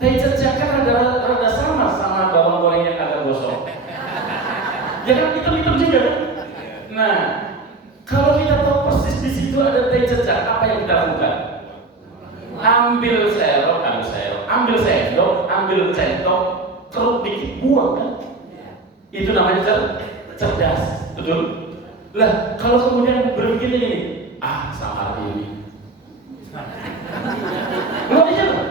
teh cecak kan rada sama bawang goreng yang agak gosong. Ya kan hitam-hitam juga kan? Nah, kalau kita tahu persis di situ ada teh cecak, apa yang kita lakukan? Ambil sendok, ambil centok, keruk dikit, buang kan? Itu namanya cerdas. betul? Lah kalau kemudian berpikir ini, samar ini, iya loh.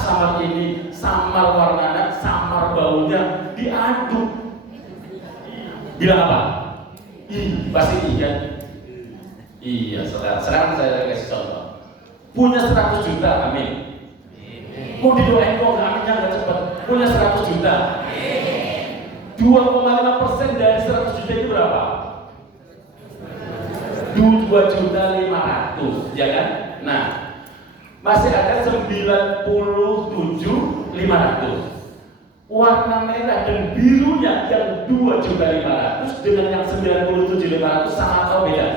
Samar ini, samar warnanya, samar baunya, diaduk. Bilang apa? Pasti iya. Iya, saudara. Sekarang saya kasih contoh. Punya 100 juta, amin. Mau didoain kok, aminnya nggak cepat. Punya 100 juta. 2,5% dari 100 juta itu berapa? 2.500.000, ya kan? Nah, masih ada 97.500. Warna merah dan birunya yang 2.500.000 dengan yang 97.500 sama atau beda?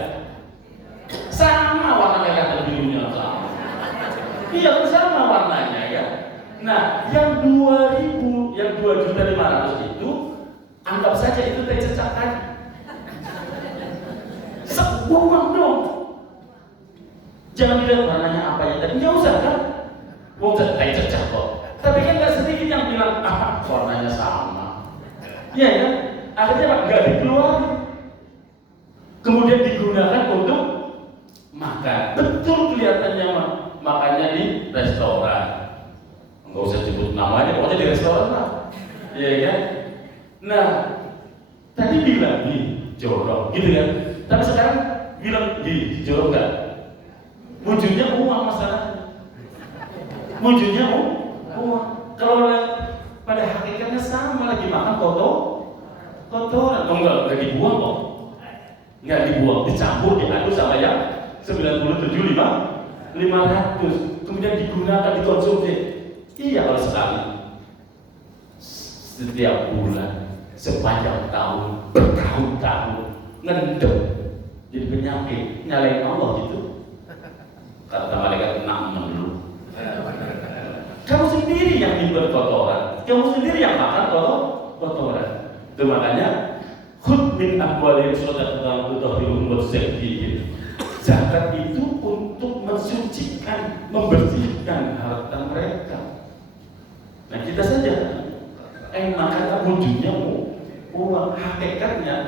Sama warna merah dan birunya sama. Iya, sama warnanya ya. Nah, yang 2.000, yang 2.500.000 itu anggap saja itu teh cecak tadi. Buang dong. Jangan dilihat warnanya apa ya tadi, nggak usah kan? Mau teh cecak kok. Tapi kan nggak sedikit yang bilang warnanya sama. Iya kan? Akhirnya nggak dikeluarin. Kemudian digunakan untuk makan. Betul kelihatannya makannya di restoran. Nggak usah sebut namanya, pokoknya di restoran lah. Iya kan? Nah, tadi bilang jorok, gitu kan? Tapi sekarang bilang jorok nggak? Wujudnya uang masalahnya. Wujudnya uang. Kalau pada hakikatnya sama, lagi makan kotoran. Enggak dibuang kok. Enggak dibuang, dicampur, diaduk sama yang 97.500. Kemudian digunakan, dikonsumsi. Iya kalau sekali. Setiap bulan, sepanjang tahun, bertahun-tahun, ngendep. Jadi penyakit, nyalain Allah gitu. Kata malaikat, dulu. Kamu sendiri yang nyimpen kotoran, kamu sendiri yang makan kotoran. Itu makanya khudh min amwalihim shadaqatan tutahhiruhum wa tuzakkihim. Zakat itu untuk mensucikan, membersihkan harta mereka. Nah kita saja, makanya wujudnya uang, hakikatnya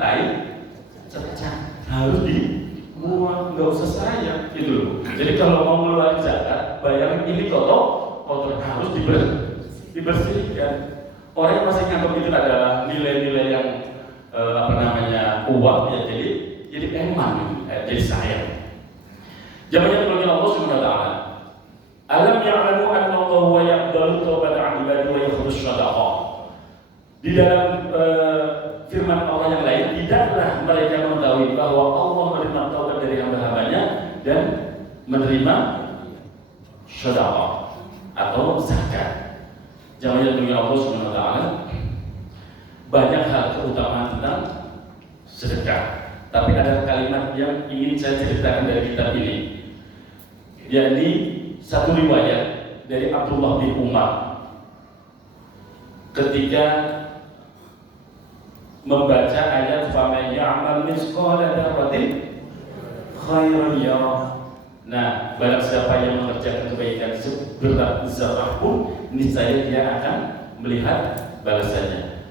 cecak, harus dibuang, nggak usah sayang gitu loh. Jadi kalau mau ngeluarin zakat, bayangin ini kotor harus dibersihkan. Orang yang masih nganggap itu adalah nilai-nilai yang uang ya, jadi eman, jadi sayang. Zamannya Nabi Allah Subhanahu wa taala. Alam ya'lamu anna Allah wa yaqbalu tawbata 'an ibadihi wa yakhdhu shadaqah. Di dalam firman Allah yang lain, tidaklah mereka mengetahui bahwa Allah menerima taubat dari hamba-hambanya dan menerima shadaqah atau zakat. Zamannya Nabi Allah Subhanahu wa taala banyak hal keutamaan tentang sedekah. Tapi ada kalimat yang ingin saya ceritakan dari kitab ini, yakni satu riwayat dari Abdullah bin Umar ketika membaca ayat faman ya'mal mithqala dzarratin khairan yarah. Nah, barang siapa yang mengerjakan kebaikan seberat zarah pun, niscaya dia akan melihat balasannya.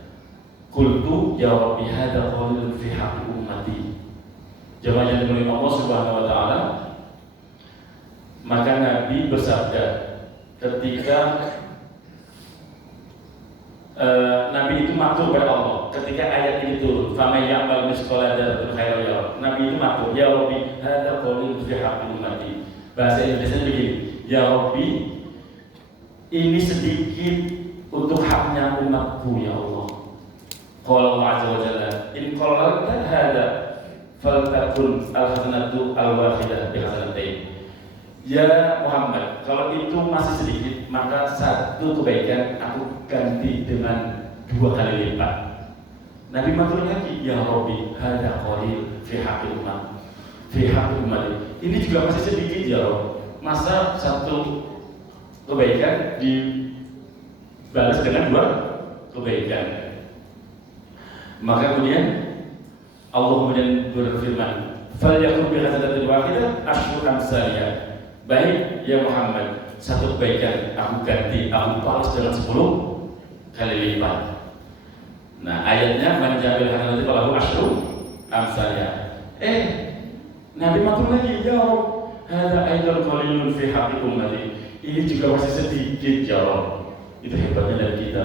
Qultu ya Rabbi hadza qaulun fi haqqi ummati. Jamaah yang dimuliakan Allah Subhanahu wa taala, maka Nabi bersabda ketika Nabi itu matur kepada Allah ketika ayat ini turun, faman ya'mal mithqala dzarratin khairan yarah. Nabi itu matur, ya Rabbi hadza qaulun fi haqqi ummati. Bahasa Indonesia begini, ya Rabbi ini sedikit untuk haknya umatku ya Allah. Qala Allah azza wa jalla, in qalalta hadza faltakun al-hasanatu al-wahidah bi hasanatain. Ya Muhammad, kalau itu masih sedikit, maka satu kebaikan aku ganti dengan 2 kali lipat. Nabi matur lagi, ya Rabbi hadza qalil fi haqqi umat. Fi haqqi umat. Ini juga masih sedikit ya Rabbi. Masa satu kebaikan dibalas dengan 2 kebaikan. Maka kemudian Allah kemudian berfirman, "Falyakun bi hasanatin wahidah asyru amsaliyah." Baik ya Muhammad, satu kebaikan aku ganti, aku balas dengan 10 kali lipat. Nah, ayatnya man jabil hasanati falahu asyru amsalnya. Nabi matur lagi, ya Rabb, hada aidan qalilun fi haqqi ummati. Ini juga masih sedikit ya Rabb. Itu hebatnya dari kita.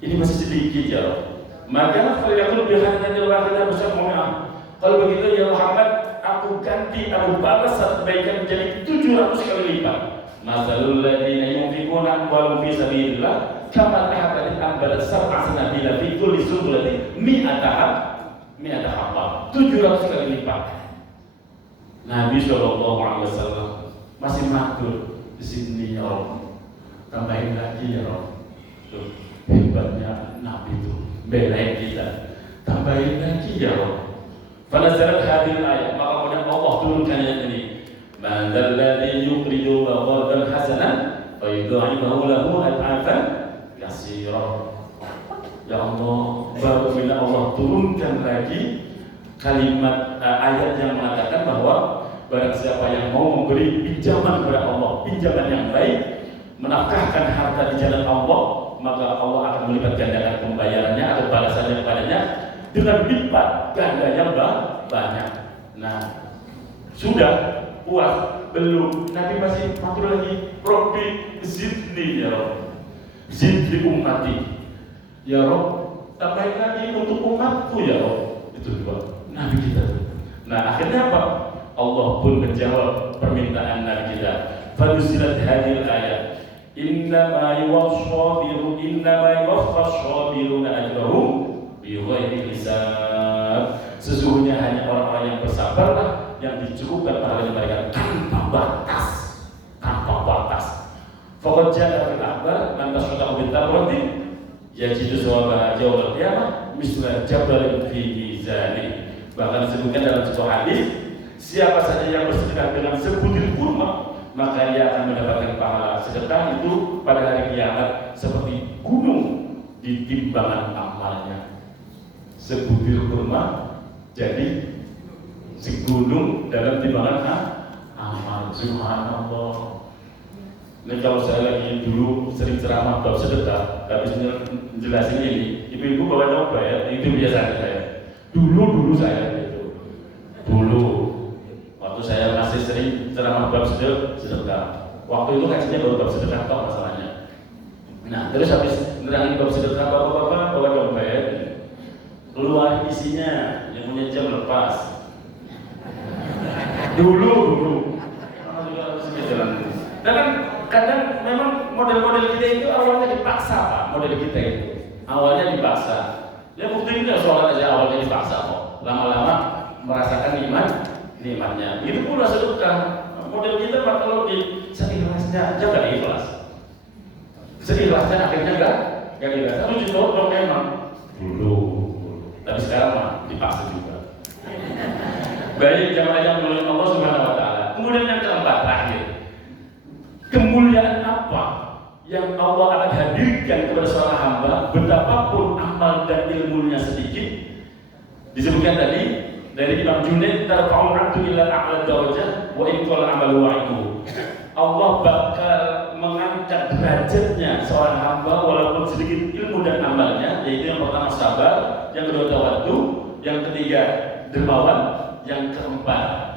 Ini masih sedikit ya Rabb. Maka faliyaqul bi hasanati wahidah musyafa'ah. Kalau begitu ya Muhammad, aku ganti, aku balas satu kebaikan menjadi 700 kali lipat. Masalul ladzina yunfiquna amwalahum fi sabilillah kama habatin ambatat sab'a sanabila fi kulli sunbulatin mi'ata habba. 700 kali lipat. Nabi sallallahu alaihi wasallam masih matur di sini ya Rabb. Tambahin lagi ya Rabb. Tuh, hebatnya Nabi itu belain kita. Tambahin lagi ya Rabb. Fanazalat hadhihi ayat, maka kemudian Allah turunkan ayat ini. Man dzal ladzi yuqridu qardan hasanan fa yudha'ifahu lahu ad'afan katsira. Ya Allah, barulah Allah turunkan lagi kalimat ayat yang mengatakan bahwa barang siapa yang mau memberi pinjaman kepada Allah, pinjaman yang baik, menafkahkan harta di jalan Allah, maka Allah akan melipat gandakan pembayarannya atau balasannya kepadanya dengan lipat ganda yang banyak. Nah, sudah puas belum? Nabi masih matur lagi, Rabbi zidni ya Rabb, zidni ummati ya Rabb, tambahin lagi untuk umatku ya Rabb. Itu dua Nabi kita. Nah, akhirnya apa? Allah pun menjawab permintaan Nabi kita. Fanuzilat hadhil ayat, innama yuwaffas sabiruna ajrahum bighairi hisab. Sesungguhnya hanya orang-orang yang bersabarlah yang dicukupkan pahalanya mereka tanpa batas, tanpa batas. Faqad ja'a fil akhbar man tashaqqaqa bil taqwati yajidu thawabaha yawmal qiyamah misla jabalin fi mizani. Bahkan disebutkan dalam sebuah hadis, siapa saja yang bersedekah dengan sebutir kurma, maka dia akan mendapatkan pahala sedekah itu pada hari kiamat seperti gunung di timbangan amalnya. Sebutir kurma jadi segunung dalam timbangan amal. Subhanallah. Ini kalau saya lagi dulu sering ceramah bab sedekah, habis menjelasin ini, ibu-ibu bawa dompet, itu biasa saya. Dulu saya itu. Dulu waktu saya masih sering ceramah bab sedekah. Waktu itu kajiannya baru bab sedekah tok masalahnya. Nah, terus habis nerangin bab sedekah, bapak-bapak bawa dompet, keluar isinya yang punya jam lepas. Dulu. Dan kan kadang memang model-model kita itu awalnya dipaksa, Pak. Model kita itu awalnya dipaksa. Ya buktinya sholat aja awalnya dipaksa kok. Lama-lama merasakan nikmatnya. Itu pula sedekah. Model kita Pak, kalau di seikhlasnya aja gak ikhlas. Seikhlasnya akhirnya gak ikhlas. Aku juga memang dulu. Tapi sekarang mah dipaksa juga. Baik, jamaah yang mulia Allah Subhanahu wa taala. Kemudian yang keempat terakhir. Kemuliaan apa yang Allah akan hadirkan kepada seorang hamba betapapun amal dan ilmunya sedikit? Disebutkan tadi dari Imam Junaid, tarfa'ul 'abdu ila a'la darajah wa in qala 'amalu wa'idu. Allah bakal mengangkat derajatnya seorang hamba walaupun sedikit ilmu dan amalnya, yaitu yang pertama sabar, yang kedua tawadhu, yang ketiga dermawan, yang keempat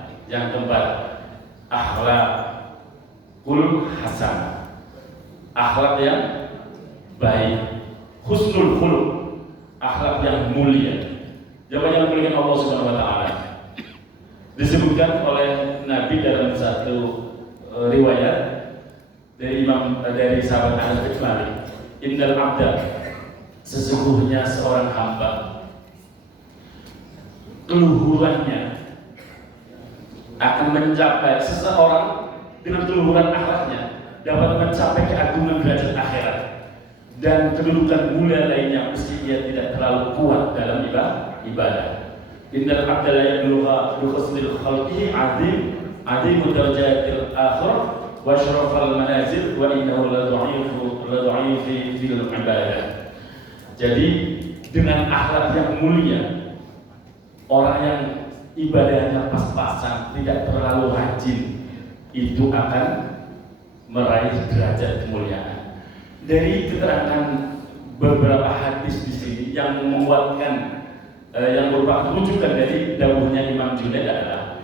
akhlakul hasan, akhlak yang baik, husnul khuluq, akhlak yang mulia. Jamaah yang dimuliakan Allah Subhanahu wa taala. Disebutkan oleh Nabi dalam satu riwayat dari sahabat Anas bin Malik, innal 'abda, sesungguhnya seorang hamba keluhurannya akan mencapai, seseorang dengan keluhuran akhlaknya dapat mencapai keagungan derajat akhirat dan kedudukan mulia lainnya meski ia tidak terlalu kuat dalam ibadah. Innal 'abda la yablugha bi husnil khalqihi 'azim darajatil akhir wa syarafal manazil wa innahu la dha'ifu fil ibadah. Jadi dengan akhlak yang mulia, orang yang ibadahnya pas-pasan, tidak terlalu rajin, itu akan meraih derajat kemuliaan. Dari keterangan beberapa hadis di sini, sini yang menguatkan yang merupakan rujukan dari dawuhnya Imam Junaid adalah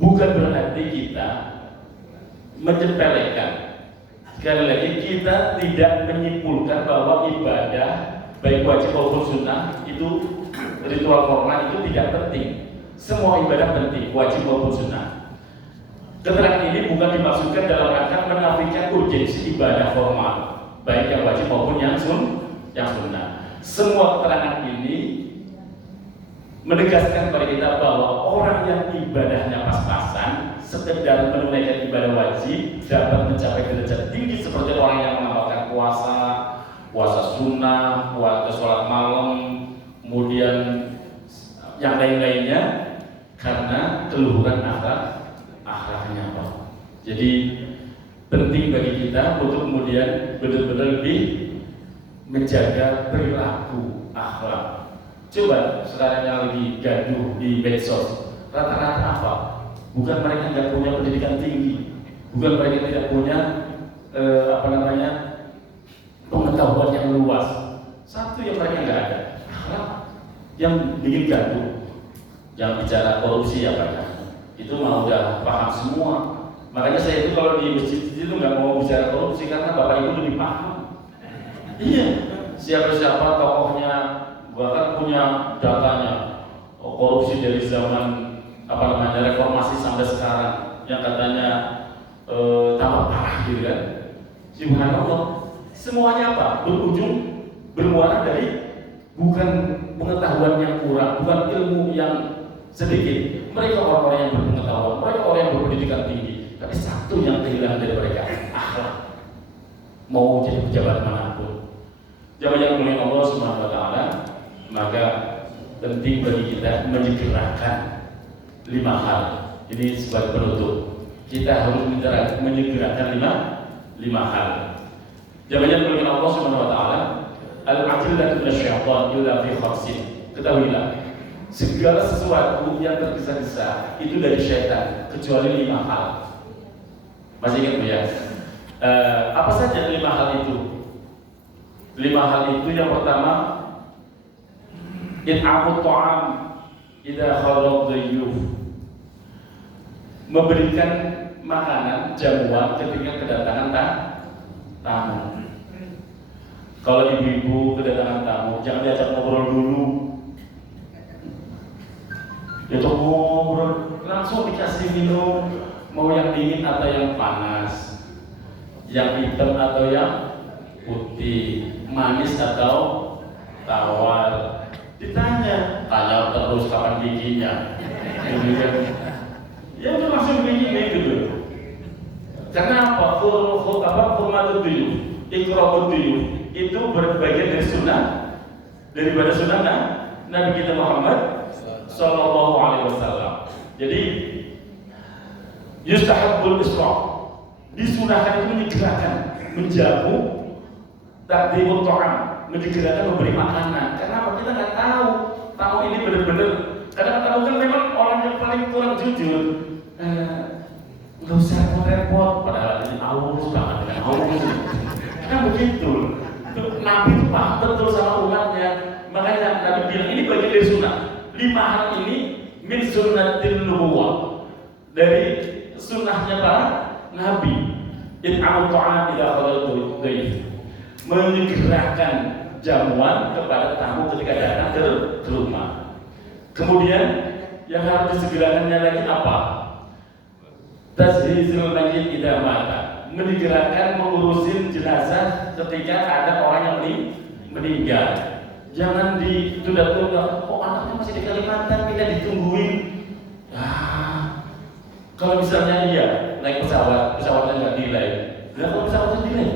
bukan berarti kita menyepelekan. Sekali lagi kita tidak menyimpulkan bahwa ibadah baik wajib maupun sunnah itu ritual formal itu tidak penting. Semua ibadah penting, wajib maupun sunnah. Keterangan ini bukan dimaksudkan dalam rangka menafikan urgensi ibadah formal, baik yang wajib maupun yang sunnah. Semua keterangan ini menegaskan kepada kita bahwa orang yang ibadahnya pas-pasan, sekedar menunaikan ibadah wajib, dapat mencapai derajat tinggi seperti orang yang mengamalkan puasa sunnah, puasa sholat malam, kemudian yang lain-lainnya, karena keluhuran akhlaknya. Jadi penting bagi kita untuk kemudian benar-benar lebih menjaga perilaku akhlak. Coba sekarang yang lagi gaduh di medsos, rata-rata apa? Bukan mereka nggak punya pendidikan tinggi, bukan mereka tidak punya pengetahuan yang luas. Satu yang mereka nggak ada, akhlak yang bikin gaduh. Yang bicara korupsi ya Pak, itu mau udah paham semua. Makanya saya itu kalau di masjid itu nggak mau bicara korupsi karena Bapak Ibu lebih paham. Iya, siapa tokohnya, bahkan punya datanya. Korupsi dari zaman reformasi sampai sekarang yang katanya tambah parah gitu kan. Subhanallah. Semuanya apa? Bermuara dari bukan pengetahuan yang kurang, bukan ilmu yang sedikit. Mereka orang-orang yang berpengetahuan, mereka orang yang berpendidikan tinggi. Tapi satu yang kehilangan dari mereka, akhlak. Mau jadi pejabat manapun. Jamaah yang mulia Allah Subhanahu wa taala, maka penting bagi kita menyegerakan 5 hal. Ini sebagai penutup. Kita harus menyegerakan 5 hal. Jamaah yang mulia Allah Subhanahu wa taala, al-ajillatu minasyaitan illa fi khamsin. Ketahuilah, segala sesuatu yang tergesa-gesa itu dari syaitan kecuali 5 hal. Masih ingat Bu ya? Apa saja 5 hal itu? 5 hal itu yang pertama, it'amut ta'am idza kharaj dhayyuf. Memberikan makanan, jamuan ketika kedatangan tamu. Kalau ibu-ibu kedatangan tamu, jangan diajak ngobrol dulu. Itu ngobrol, langsung dikasih minum, mau yang dingin atau yang panas, yang hitam atau yang putih, manis atau tawar. Tanya terus kapan giginya. Ya itu langsung begini gitu. Karena apa? Hurmatul duyuf, ikramud duyuf itu berbagian dari sunnah, daripada sunnah Nabi kita Muhammad Sallallahu Alaihi Wasallam. Jadi yustahabul isra', disunahkan itu menyegerakan, menjamu taqdimut ta'am, menyegerakan memberi makanan. Karena apa? Kita nggak tahu tamu ini benar-benar. Kadang-kadang kan memang orang yang paling kurang jujur. Nggak usah repot, padahal ini aus banget dengan aus. Kan begitu. Nabi itu paham betul sama umatnya. Makanya Nabi bilang ini bagian dari sunnah. 5 hal ini min sunnatin nubuwah, dari sunnahnya para nabi. It'amut ta'am idza kharaj dhayyuf, menyegerakan jamuan kepada tamu ketika datang ke rumah. Kemudian yang harus disegerakannya lagi apa? Tazhizul mayyit idza mata, menyegerakan mengurusin jenazah ketika ada orang yang meninggal. Jangan ditunda-tunda. Oh, anaknya masih di Kalimantan, kita ditungguin. Kalau misalnya iya naik pesawatnya nggak delay. Nah, kalau pesawatnya delay,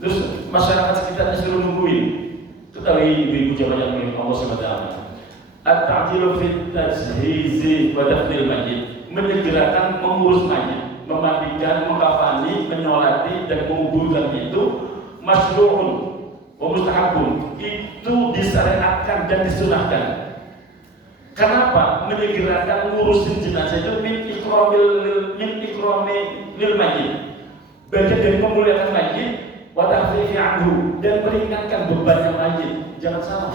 terus masyarakat sekitarnya suruh nungguin. Ketahui ibu-ibu jamaah yang milik Allah SWT. At-ta'jilu fit tajhizi wa dafnil mayyit, menyegerakan mengurus mayit, memandikan, mengkafani, menyolati dan menguburkan itu masyru'un wa mustahabun, itu disyariatkan dan disunahkan. Kenapa? Menyegerakan ngurusin jenazah itu min ikrami lil mayyit, bagian dari memuliakan mayyit wa tahfifi anhu, dan meringankan bebannya mayit. Jangan salah,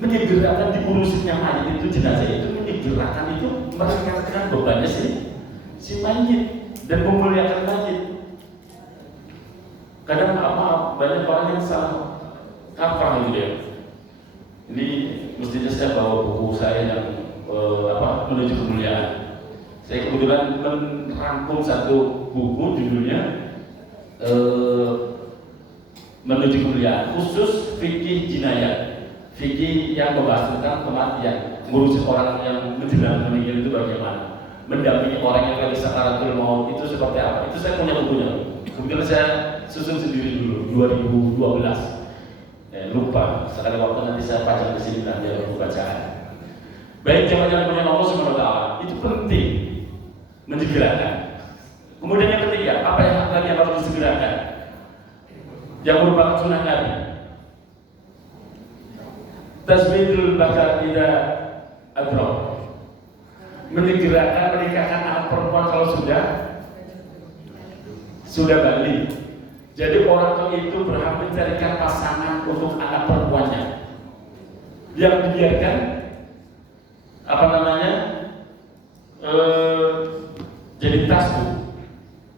menyegerakan diurusinnya mayit itu, jenazah itu menyegerakan itu meringankan bebannya si mayit dan memuliakan mayit. Kadang banyak orang yang salah kaprah gitu ya. Ini mestinya saya bawa buku saya yang menuju kemuliaan. Saya kebetulan merangkum satu buku judulnya menuju kemuliaan, khusus fikih jinayat, fikih yang membahas tentang kematian, ngurusin orang yang menjelang meninggal itu bagaimana, mendampingi orang yang lagi sakaratul maut itu seperti apa. Itu saya punya bukunya. Kebetulan saya susun sendiri dulu 2012. Lupa, sekali waktu nanti saya pajang di sini nanti ada bacaan. Baik, jangan punya Allah Subhanahu wa Ta'ala itu penting, menyegerakan. Kemudian yang ketiga, apa yang lagi yang harus disegerakan? Yang merupakan sunnah Nabi. Tasbidul bakar tidak adroh, menyegerakan menikahkan anak perempuan kalau sudah balik. Jadi orang tua itu berhak mencarikan pasangan untuk anak perempuannya. Yang dibiarkan jadi tasbih,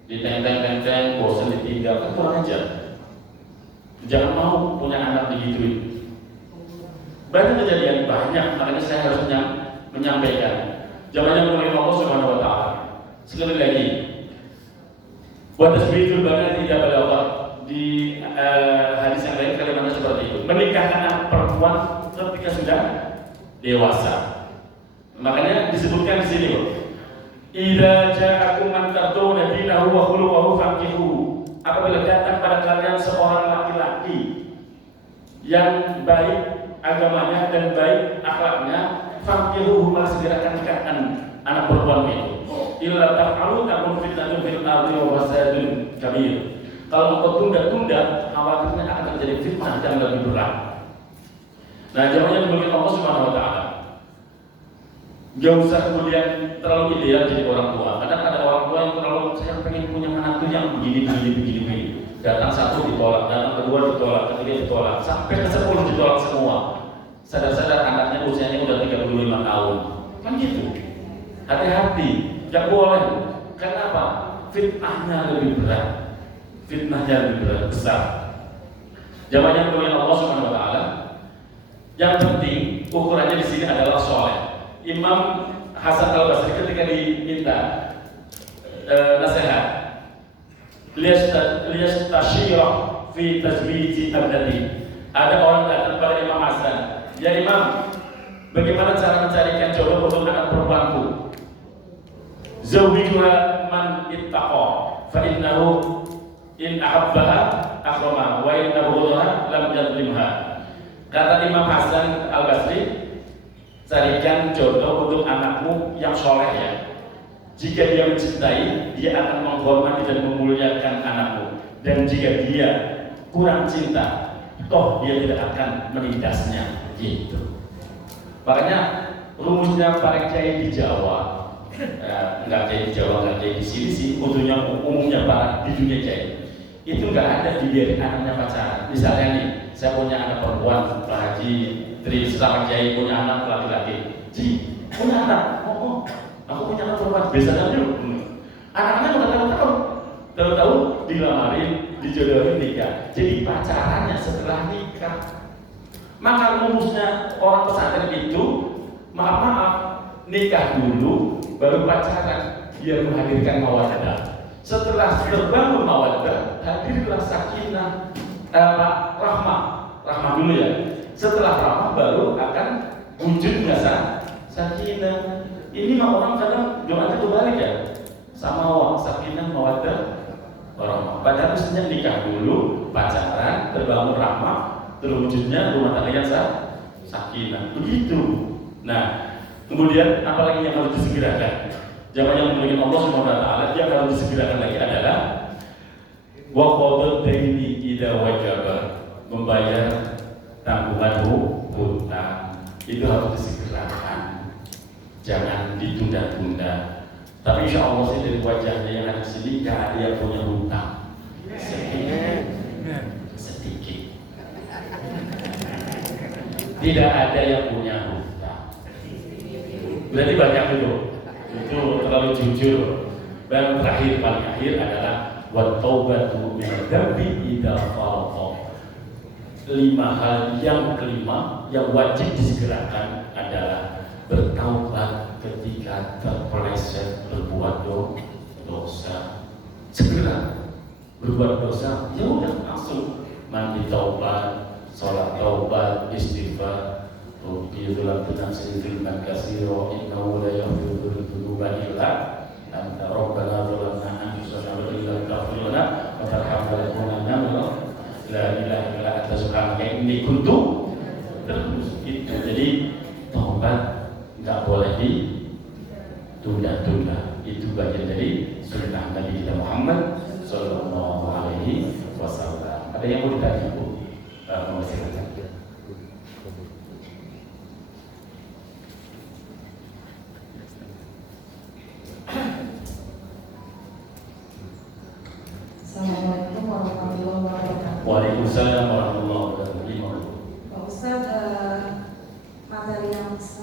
diteng-teng, bosan ditinggal, kan kurang ajar. Jangan mau punya anak digituin. Banyak kejadian, makanya saya harus menyampaikan. Jangan mulai Allah Subhanahu wa Ta'ala. Sekali lagi, buat tasbihul banat tidak balagha, di hadis yang lain kalimatnya seperti itu. Menikahkan anak perempuan ketika sudah dewasa. Makanya disebutkan di sini, idza ja'akum man tardawna dinahu wa khuluquhu fankihu. Apabila datang pada kalian seorang laki-laki yang baik agamanya dan baik akhlaknya, fankihu, maka segerakan nikahkan anak perempuan itu. Illa taf'alu takun fitnatun fil ardi wa fasadun kabir. Kalau engkau tunda-tunda, khawatirnya akan terjadi fitnah yang lebih berat. Nah, zamannya dimuliakan Allah Subhanahu wa Ta'ala. Gak usah kemudian terlalu ideal jadi orang tua. Kadang ada orang tua yang terlalu, saya pengen punya menantu yang begini. Datang satu ditolak, datang kedua ditolak, ketiga ditolak, sampai ke 10 ditolak semua. Sadar-sadar anaknya usianya udah 35 tahun. Kan gitu. Hati-hati, gak boleh. Kenapa? Fitnahnya lebih berat. Besar. Zamannya dimuliakan Allah Subhanahu wa Ta'ala. Yang penting ukurannya di sini adalah soleh. Imam Hasan Al-Basri ketika diminta nasihat, liyastashira fi tazwiji abnati. Ada orang datang pada Imam Hasan, ya Imam, bagaimana cara mencarikan jodoh untuk anak perempuanku? Zawwijuha man ittaqa, fa innahu in ahabbaha akramaha wa in abghadaha lam yadlimha. Kata Imam Hasan Al-Basri, carikan jodoh untuk anakmu yang soleh ya. Jika dia mencintai, dia akan menghormati dan memuliakan anakmu. Dan jika dia kurang cinta, toh dia tidak akan menindasnya. Gitu. Makanya rumusnya para kiai di Jawa, enggak kiai di Jawa, enggak kiai di sini sih, umumnya para di dunia kiai. Itu enggak ada dibiarin anaknya pacaran. Misalnya nih, saya punya anak perempuan, Pak Haji Tri sama kiai punya anak laki-laki. Ji, punya anak? Oh, aku punya anak perempuan. Biasanya dulu, anak-anaknya udah tahu dilamarin, dijodohin nikah. Jadi pacarannya setelah nikah. Maka rumusnya orang pesantren itu, maaf, nikah dulu, baru pacaran, biar menghadirkan mawaddah. Setelah terbangun mawaddah, hadirlah sakinah, rahmah dulu ya. Setelah rahmah baru akan wujudnya sakinah. Ini orang kadang doanya kebalik ya, sama sakinah mawaddah warahmah. Padahal mestinya nikah dulu, pacaran, terbangun rahmah, terwujudnya rumah tangga yang sakinah. Begitu. Nah, kemudian apalagi yang harus disegerakan? Zaman yang memiliki Allah Subhanahu wa Ta'ala, yang harus disegerakan lagi adalah wa qadad daini idza wajaba, membayar tanggungan hutang. Itu harus disegerakan, jangan ditunda-tunda. Tapi insya Allah sih dari wajahnya yang ada di sini gak ada yang punya hutang. sedikit. Tidak ada yang punya hutang. Berarti banyak itu terlalu jujur. Dan terakhir paling akhir adalah wa taubatu min dzambi idza farata. 5 hal yang kelima yang wajib disegerakan adalah bertaubat ketika terpeleset berbuat dosa. Segera berbuat dosa, ya udah langsung mandi taubat, sholat taubat, istighfar. Rabbighfir lana katsira innahu la yaghfiru dzunuba illa anta rabbana zalamna anfusana wa illam taghfir lana wa tarhamna lanakunanna la ilaha illa anta subhanaka inni kuntu minadz dzalimin. Jadi taubat nggak boleh ditunda-tunda. Itu bagian dari sunnah Nabi kita Muhammad Sallallahu Alaihi Wasallam. Ada yang mau ditanya Bu? Silakan. Assalamualaikum warahmatullahi wabarakatuh. Waalaikumsalam warahmatullahi